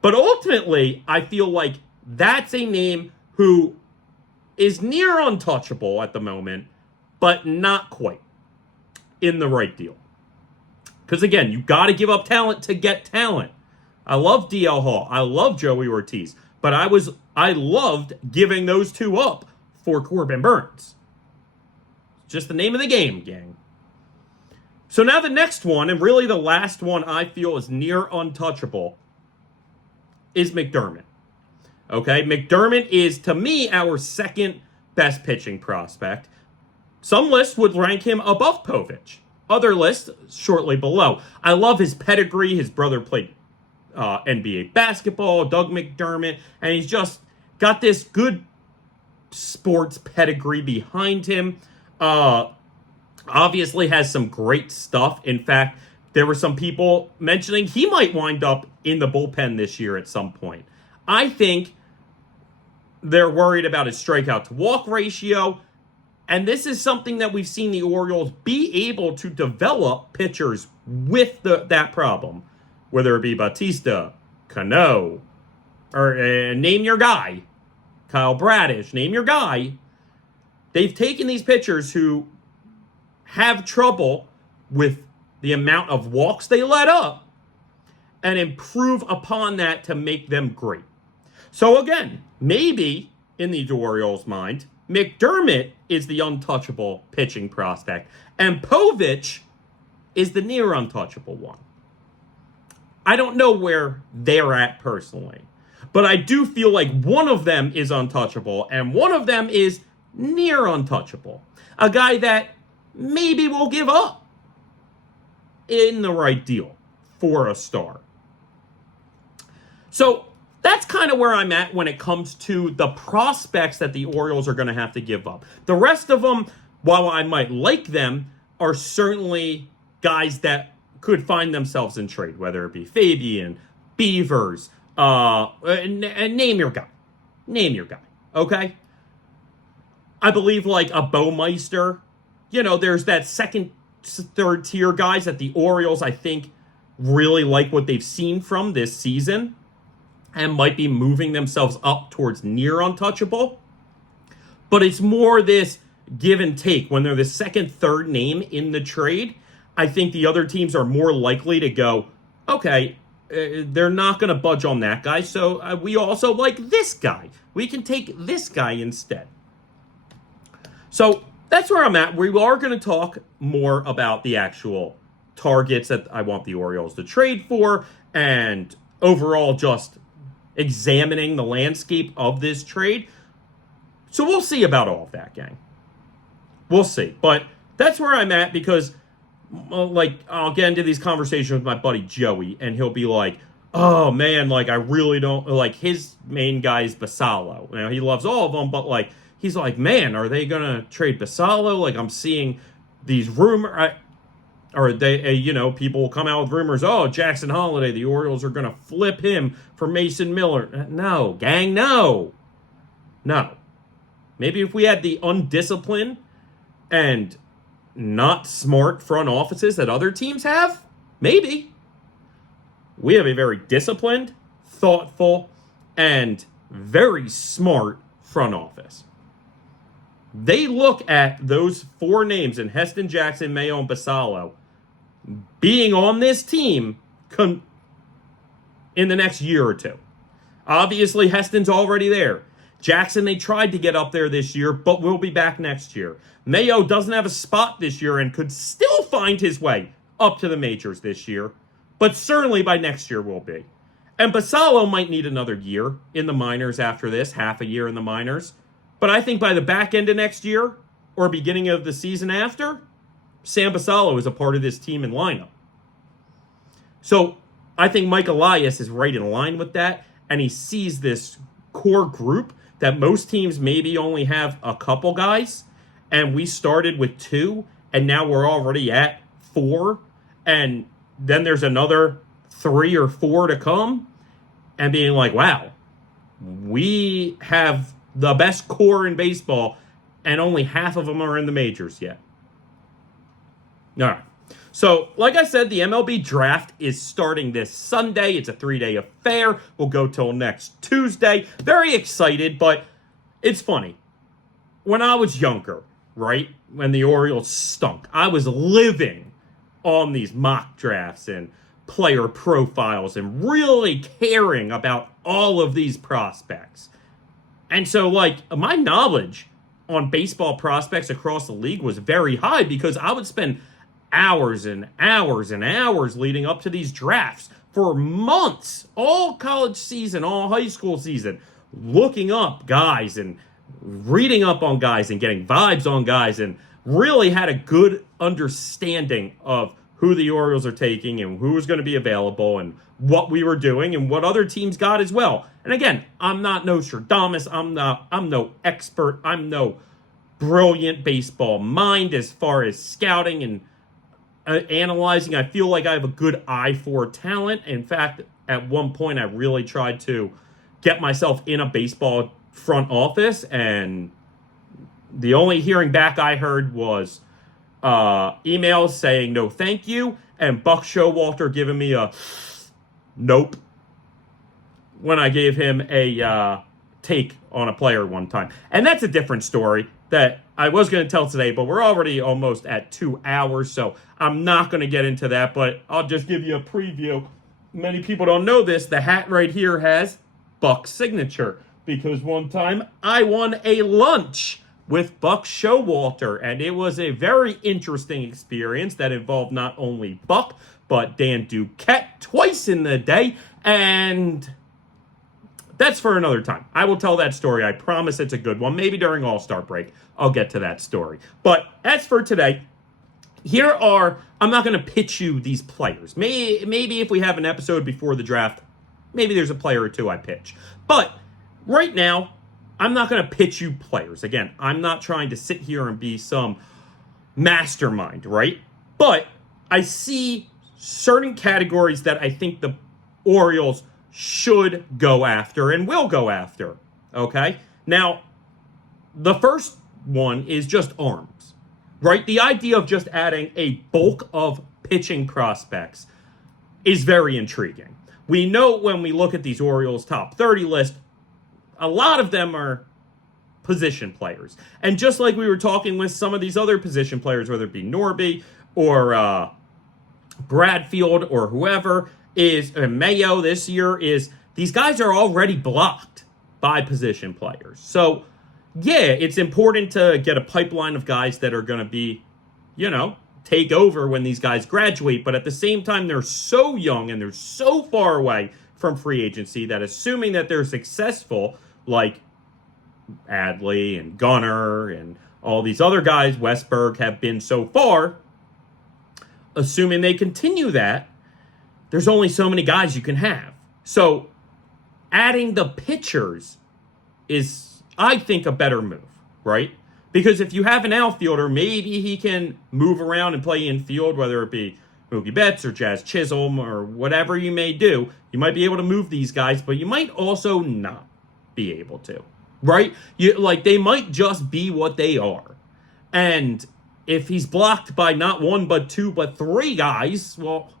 But ultimately, I feel like that's a name who is near untouchable at the moment, but not quite in the right deal. Because again, you got to give up talent to get talent. I love DL Hall. I love Joey Ortiz. But I loved giving those two up for Corbin Burns. Just the name of the game, gang. So now the next one, and really the last one I feel is near untouchable, is McDermott. Okay, McDermott is, to me, our second best pitching prospect. Some lists would rank him above Povich. Other lists, shortly below. I love his pedigree. His brother played NBA basketball, Doug McDermott, and he's just got this good sports pedigree behind him. Obviously has some great stuff. In fact, there were some people mentioning he might wind up in the bullpen this year at some point. I think they're worried about his strikeout to walk ratio. And this is something that we've seen the Orioles be able to develop pitchers with that problem. Whether it be Bautista, Cano, or name your guy, Kyle Bradish, name your guy. They've taken these pitchers who have trouble with the amount of walks they let up and improve upon that to make them great. So again, maybe in the Orioles' mind, McDermott is the untouchable pitching prospect, and Povich is the near untouchable one. I don't know where they're at personally, but I do feel like one of them is untouchable, and one of them is near untouchable. A guy that maybe will give up in the right deal for a star. So that's kind of where I'm at when it comes to the prospects that the Orioles are going to have to give up. The rest of them, while I might like them, are certainly guys that could find themselves in trade, whether it be Fabian, Beavers, and name your guy. Name your guy, okay? I believe like a Baumeister, there's that second, third tier guys that the Orioles, I think, really like what they've seen from this season and might be moving themselves up towards near untouchable. But it's more this give and take. When they're the second, third name in the trade, I think the other teams are more likely to go, okay, they're not going to budge on that guy, so we also like this guy. We can take this guy instead. So that's where I'm at. We are going to talk more about the actual targets that I want the Orioles to trade for and overall just examining the landscape of this trade. So we'll see about all of that, gang. We'll see. But that's where I'm at because, I'll get into these conversations with my buddy Joey, and he'll be like, oh, man, I really don't, his main guy is Basallo. Now, he loves all of them, but, he's like, man, are they going to trade Basallo? I'm seeing these rumors, or they, people will come out with rumors, oh, Jackson Holiday, the Orioles are going to flip him for Mason Miller. No, gang, no. No. Maybe if we had the undisciplined and not smart front offices that other teams have, maybe. We have a very disciplined, thoughtful, and very smart front office. They look at those four names in Heston, Jackson, Mayo, and Basallo being on this team in the next year or two. Obviously, Heston's already there. Jackson, they tried to get up there this year, but will be back next year. Mayo doesn't have a spot this year and could still find his way up to the majors this year, but certainly by next year will be. And Basallo might need another year in the minors after this, half a year in the minors. But I think by the back end of next year or beginning of the season after, Sam Basallo is a part of this team and lineup. So I think Mike Elias is right in line with that, and he sees this core group that most teams maybe only have a couple guys, and we started with 2, and now we're already at 4, and then there's another 3 or 4 to come, and being like, wow, we have the best core in baseball, and only half of them are in the majors yet. All right. So, like I said, the MLB draft is starting this Sunday. It's a 3-day affair. We'll go till next Tuesday. Very excited, but it's funny. When I was younger, right, when the Orioles stunk, I was living on these mock drafts and player profiles and really caring about all of these prospects. And so, my knowledge on baseball prospects across the league was very high because I would spend hours and hours and hours leading up to these drafts for months, all college season, all high school season, looking up guys and reading up on guys and getting vibes on guys, and really had a good understanding of who the Orioles are taking and who was going to be available and what we were doing and what other teams got as well. And again, I'm not Nostradamus. I'm no expert. I'm no brilliant baseball mind as far as scouting and analyzing. I feel like I have a good eye for talent. In fact, at one point, I really tried to get myself in a baseball front office, and the only hearing back I heard was emails saying no thank you, and Buck Showalter giving me a nope when I gave him a take on a player one time. And that's a different story that I was going to tell today, but we're already almost at 2 hours, so I'm not going to get into that, but I'll just give you a preview. Many people don't know this. The hat right here has Buck's signature, because one time I won a lunch with Buck Showalter, and it was a very interesting experience that involved not only Buck, but Dan Duquette twice in the day, and that's for another time. I will tell that story. I promise it's a good one. Maybe during All-Star break, I'll get to that story. But as for today, I'm not going to pitch you these players. Maybe if we have an episode before the draft, maybe there's a player or two I pitch. But right now, I'm not going to pitch you players. Again, I'm not trying to sit here and be some mastermind, right? But I see certain categories that I think the Orioles should go after and will go after, okay? Now, the first one is just arms, right? The idea of just adding a bulk of pitching prospects is very intriguing. We know when we look at these Orioles top 30 list, a lot of them are position players. And just like we were talking with some of these other position players, whether it be Norby or Bradfield or whoever is Mayo this year, is these guys are already blocked by position players. So, yeah, it's important to get a pipeline of guys that are going to be, take over when these guys graduate. But at the same time, they're so young and they're so far away from free agency that assuming that they're successful, like Adley and Gunnar and all these other guys, Westberg, have been so far, assuming they continue that, there's only so many guys you can have. So adding the pitchers is, I think, a better move, right? Because if you have an outfielder, maybe he can move around and play infield, whether it be Mookie Betts or Jazz Chisholm or whatever you may do. You might be able to move these guys, but you might also not be able to, right? They might just be what they are. And if he's blocked by not one, but two, but three guys, well,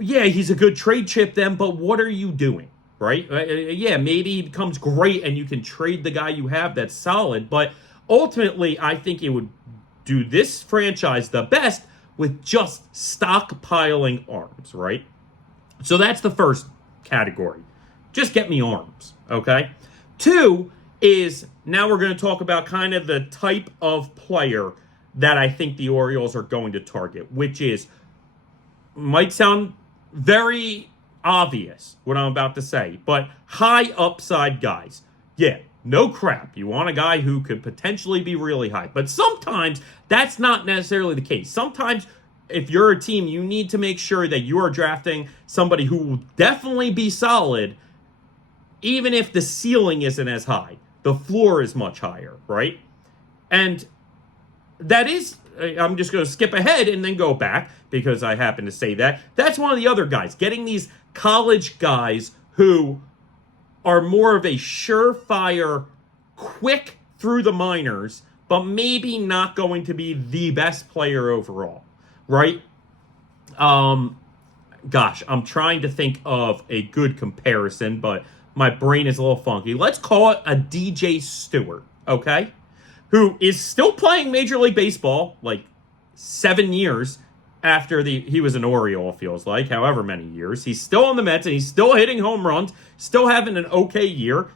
yeah, he's a good trade chip then, but what are you doing, right? Yeah, maybe he becomes great and you can trade the guy you have that's solid, but ultimately, I think it would do this franchise the best with just stockpiling arms, right? So that's the first category. Just get me arms, okay? 2 is, now we're going to talk about kind of the type of player that I think the Orioles are going to target, which is, might sound very obvious what I'm about to say, but high upside guys. Yeah, no crap. You want a guy who could potentially be really high. But sometimes that's not necessarily the case. Sometimes if you're a team, you need to make sure that you are drafting somebody who will definitely be solid, even if the ceiling isn't as high. The floor is much higher, right? And that is, I'm just going to skip ahead and then go back because I happen to say that. That's one of the other guys. Getting these college guys who are more of a surefire, quick through the minors, but maybe not going to be the best player overall, right? Gosh, I'm trying to think of a good comparison, but my brain is a little funky. Let's call it a DJ Stewart, okay? Who is still playing Major League Baseball, like 7 years after he was an Oriole, it feels like, however many years. He's still on the Mets, and he's still hitting home runs, still having an okay year,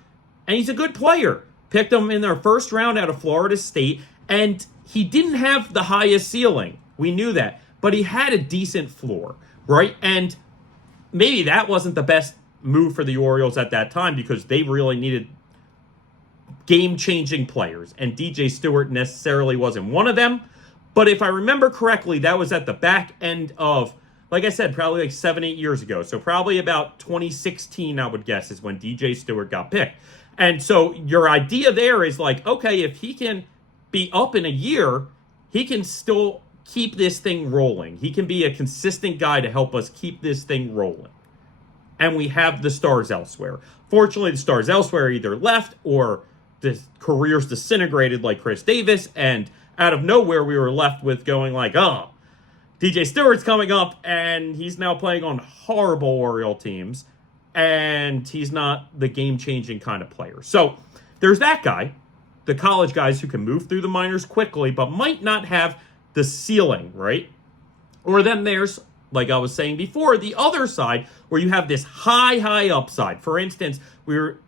and he's a good player. Picked him in their first round out of Florida State, and he didn't have the highest ceiling. We knew that, but he had a decent floor, right? And maybe that wasn't the best move for the Orioles at that time because they really needed game-changing players, and DJ Stewart necessarily wasn't one of them. But if I remember correctly, that was at the back end of, like I said, probably like 7-8 years ago. So probably about 2016, I would guess, is when DJ Stewart got picked. And so your idea there is like, okay, if he can be up in a year, he can still keep this thing rolling. He can be a consistent guy to help us keep this thing rolling. And we have the stars elsewhere. Fortunately, the stars elsewhere either left or the careers disintegrated like Chris Davis, and out of nowhere, we were left with going like, oh, DJ Stewart's coming up, and he's now playing on horrible Oriole teams, and he's not the game-changing kind of player. So there's that guy, the college guys who can move through the minors quickly, but might not have the ceiling, right? Or then there's, like I was saying before, the other side, where you have this high upside. For instance,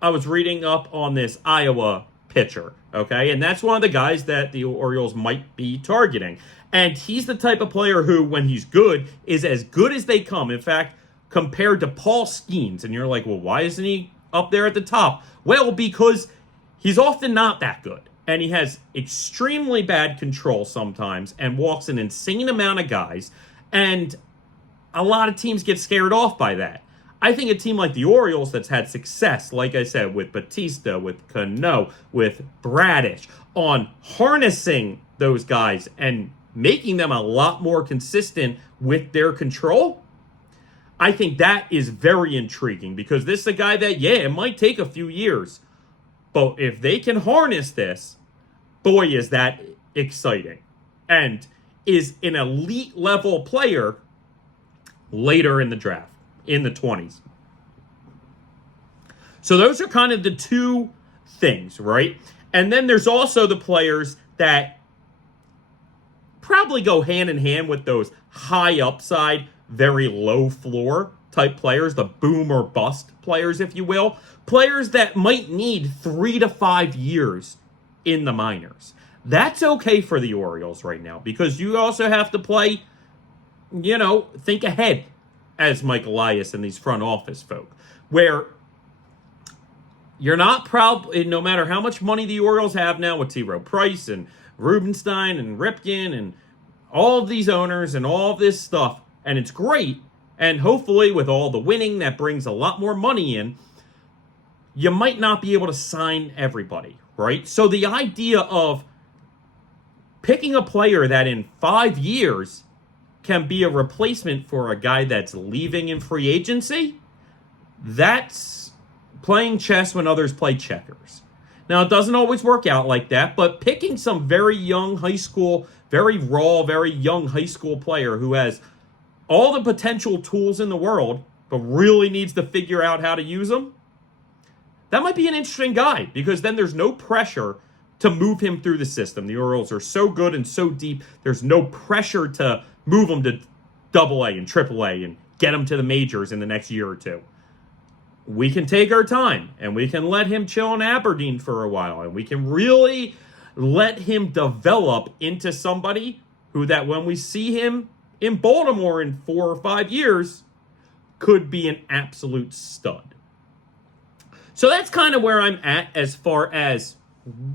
I was reading up on this Iowa pitcher, okay? And that's one of the guys that the Orioles might be targeting. And he's the type of player who, when he's good, is as good as they come. In fact, compared to Paul Skeens. And you're like, well, why isn't he up there at the top? Well, because he's often not that good. And he has extremely bad control sometimes and walks an insane amount of guys. And a lot of teams get scared off by that. I think a team like the Orioles that's had success, like I said, with Batista, with Cano, with Bradish, on harnessing those guys and making them a lot more consistent with their control, I think that is very intriguing because this is a guy that, yeah, it might take a few years, but if they can harness this, boy, is that exciting. And is an elite level player later in the draft, in the 20s. So those are kind of the two things, right? And then there's also the players that probably go hand in hand with those high upside, very low floor type players, the boom or bust players, if you will. Players that might need 3 to 5 years in the minors. That's okay for the Orioles right now because you also have to play, think ahead as Mike Elias and these front office folk, where you're not proud, no matter how much money the Orioles have now with T. Rowe Price and Rubenstein and Ripken and all of these owners and all of this stuff, and it's great, and hopefully with all the winning that brings a lot more money in, you might not be able to sign everybody, right? So the idea of picking a player that in 5 years can be a replacement for a guy that's leaving in free agency, that's playing chess when others play checkers. Now, it doesn't always work out like that, but picking some very young high school, very raw, very young high school player who has all the potential tools in the world, but really needs to figure out how to use them, that might be an interesting guy because then there's no pressure to move him through the system. The Orioles are so good and so deep, there's no pressure to move him to AA and AAA and get him to the majors in the next year or two. We can take our time, and we can let him chill in Aberdeen for a while, and we can really let him develop into somebody who that when we see him in Baltimore in 4 or 5 years could be an absolute stud. So that's kind of where I'm at as far as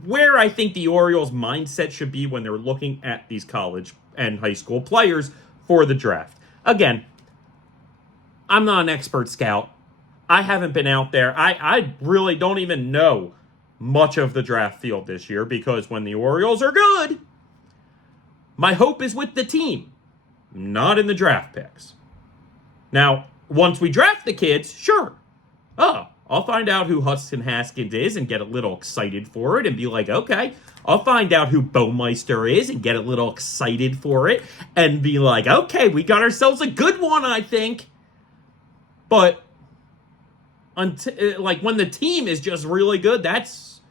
where I think the Orioles' mindset should be when they're looking at these college and high school players for the draft. Again, I'm not an expert scout. I haven't been out there. I really don't even know much of the draft field this year because when the Orioles are good, my hope is with the team, not in the draft picks. Now, once we draft the kids, sure. I'll find out who Heston Haskins is and get a little excited for it and be like, okay. I'll find out who Baumeister is and get a little excited for it and be like, okay, we got ourselves a good one, I think. But when the team is just really good, that's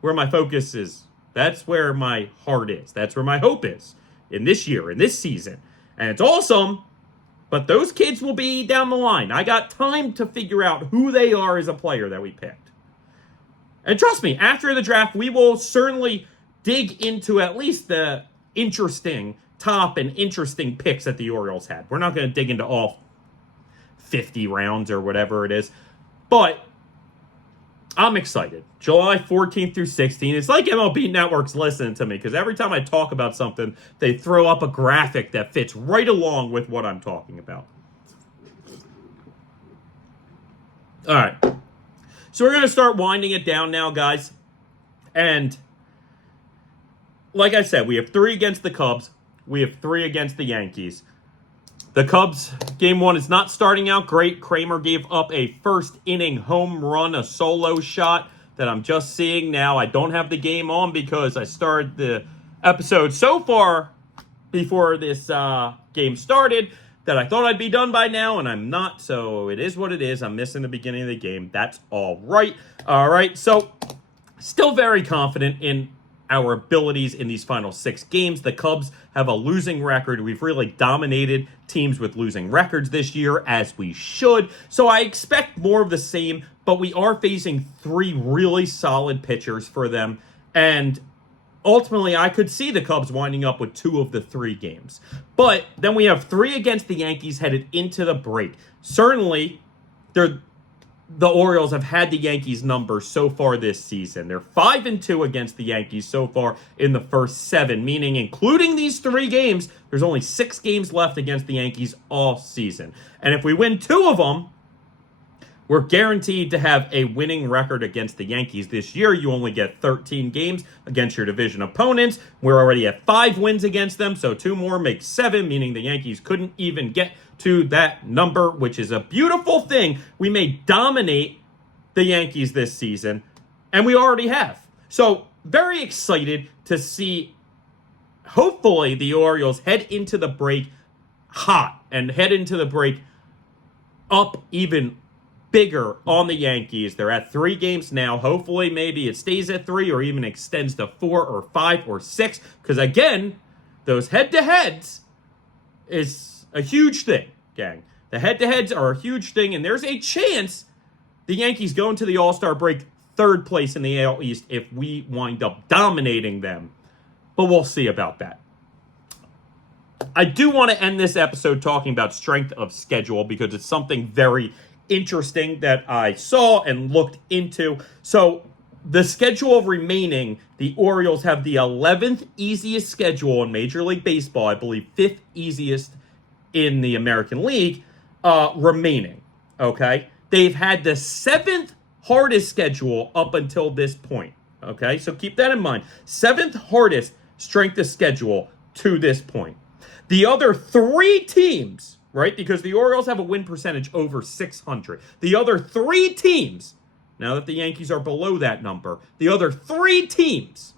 where my focus is. That's where my heart is. That's where my hope is in this year, in this season. And it's awesome, but those kids will be down the line. I got time to figure out who they are as a player that we picked. And trust me, after the draft, we will certainly dig into at least the top and interesting picks that the Orioles had. We're not going to dig into all 50 rounds or whatever it is. But I'm excited. July 14th through 16th. It's like MLB Network's listening to me because every time I talk about something, they throw up a graphic that fits right along with what I'm talking about. All right. So we're going to start winding it down now, guys. And like I said, we have 3 against the Cubs. We have 3 against the Yankees. The Cubs, game 1 is not starting out great. Kramer gave up a first inning home run, a solo shot that I'm just seeing now. I don't have the game on because I started the episode so far before this game started that I thought I'd be done by now, and I'm not. So it is what it is. I'm missing the beginning of the game. That's all right. All right, so still very confident in our abilities in these final 6 games. The Cubs have a losing record. We've really dominated teams with losing records this year, as we should. So I expect more of the same, but we are facing 3 really solid pitchers for them. And ultimately, I could see the Cubs winding up with 2 of the 3 games. But then we have 3 against the Yankees headed into the break. Certainly, the Orioles have had the Yankees number so far this season. They're 5-2 against the Yankees so far in the first 7, meaning including these 3 games, there's only 6 games left against the Yankees all season. And if we win 2 of them, we're guaranteed to have a winning record against the Yankees this year. You only get 13 games against your division opponents. We're already at 5 wins against them, so 2 more makes 7, meaning the Yankees couldn't even get to that number, which is a beautiful thing. We may dominate the Yankees this season, and we already have. So, very excited to see, hopefully, the Orioles head into the break hot and head into the break up even bigger on the Yankees. They're at 3 games now. Hopefully, maybe it stays at 3 or even extends to 4 or 5 or 6. Because, again, those head-to-heads is a huge thing, gang. The head-to-heads are a huge thing, and there's a chance the Yankees go into the All-Star break 3rd place in the AL East if we wind up dominating them. But we'll see about that. I do want to end this episode talking about strength of schedule because it's something very interesting that I saw and looked into. So the schedule remaining, the Orioles have the 11th easiest schedule in Major League Baseball. I believe 5th easiest in the American League remaining. Okay. They've had the 7th hardest schedule up until this point. Okay. So keep that in mind. 7th hardest strength of schedule to this point. The other 3 teams, right? Because the Orioles have a win percentage over 600. The other 3 teams, now that the Yankees are below that number, the other 3 teams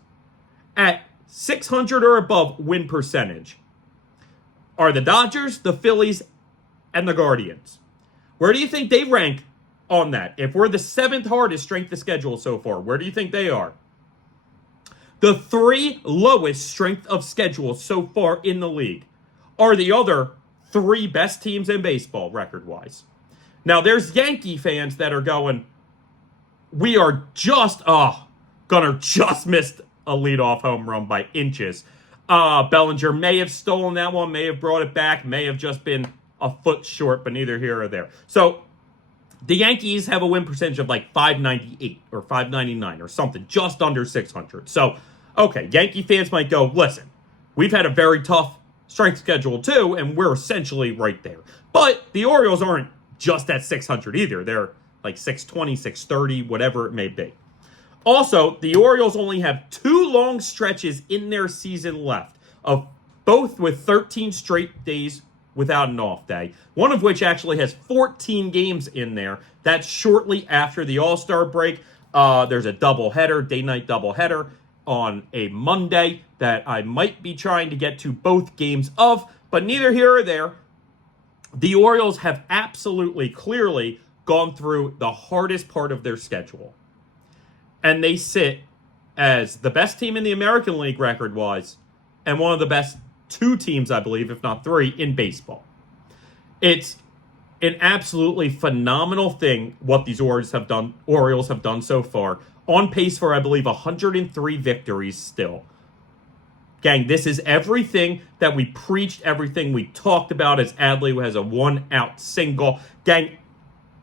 at 600 or above win percentage are the Dodgers, the Phillies, and the Guardians. Where do you think they rank on that? If we're the 7th hardest strength of schedule so far, where do you think they are? The 3 lowest strength of schedule so far in the league are the other 3 best teams in baseball record-wise. Now, there's Yankee fans that are going, we are just missed a leadoff home run by inches. Bellinger may have stolen that one, may have brought it back, may have just been a foot short, but neither here or there. So, the Yankees have a win percentage of like 598 or 599 or something, just under 600. So, okay, Yankee fans might go, listen, we've had a very tough strength schedule too, and we're essentially right there. But the Orioles aren't just at 600 either. They're like 620, 630, whatever it may be. Also, the Orioles only have 2 long stretches in their season left, of both with 13 straight days without an off day, one of which actually has 14 games in there. That's shortly after the All-Star break. There's a doubleheader, day-night doubleheader on a Monday that I might be trying to get to both games of, but neither here or there. The Orioles have absolutely, clearly gone through the hardest part of their schedule. And they sit as the best team in the American League record-wise and one of the best 2 teams, I believe, if not 3, in baseball. It's an absolutely phenomenal thing what these Orioles have done so far. On pace for, I believe, 103 victories still. Gang, this is everything that we preached, everything we talked about as Adley has a 1-out single. Gang,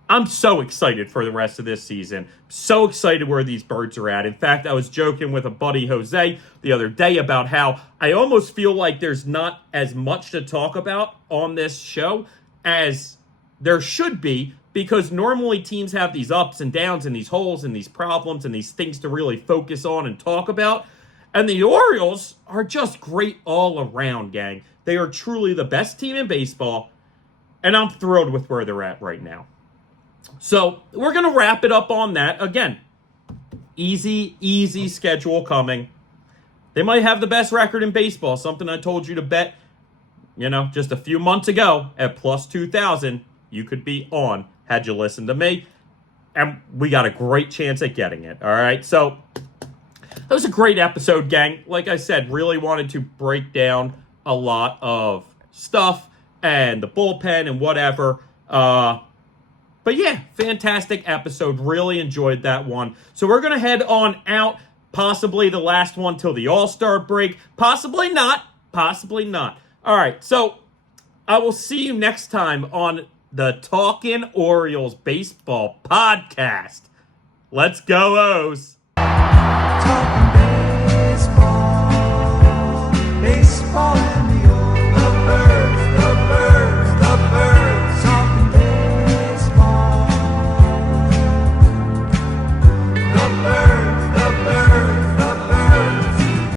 I'm so excited for the rest of this season. So excited where these birds are at. In fact, I was joking with a buddy, Jose, the other day about how I almost feel like there's not as much to talk about on this show as there should be, because normally teams have these ups and downs and these holes and these problems and these things to really focus on and talk about. And the Orioles are just great all around, gang. They are truly the best team in baseball, and I'm thrilled with where they're at right now. So we're going to wrap it up on that. Again, easy schedule coming. They might have the best record in baseball, something I told you to bet, just a few months ago at plus 2,000. You could be on had you listened to me. And we got a great chance at getting it. All right. So that was a great episode, gang. Like I said, really wanted to break down a lot of stuff and the bullpen and whatever. But yeah, fantastic episode. Really enjoyed that one. So we're going to head on out. Possibly the last one till the All-Star break. Possibly not. All right. So I will see you next time on the Talkin Orioles Baseball Podcast. Let's go, O's. Talking baseball, baseball.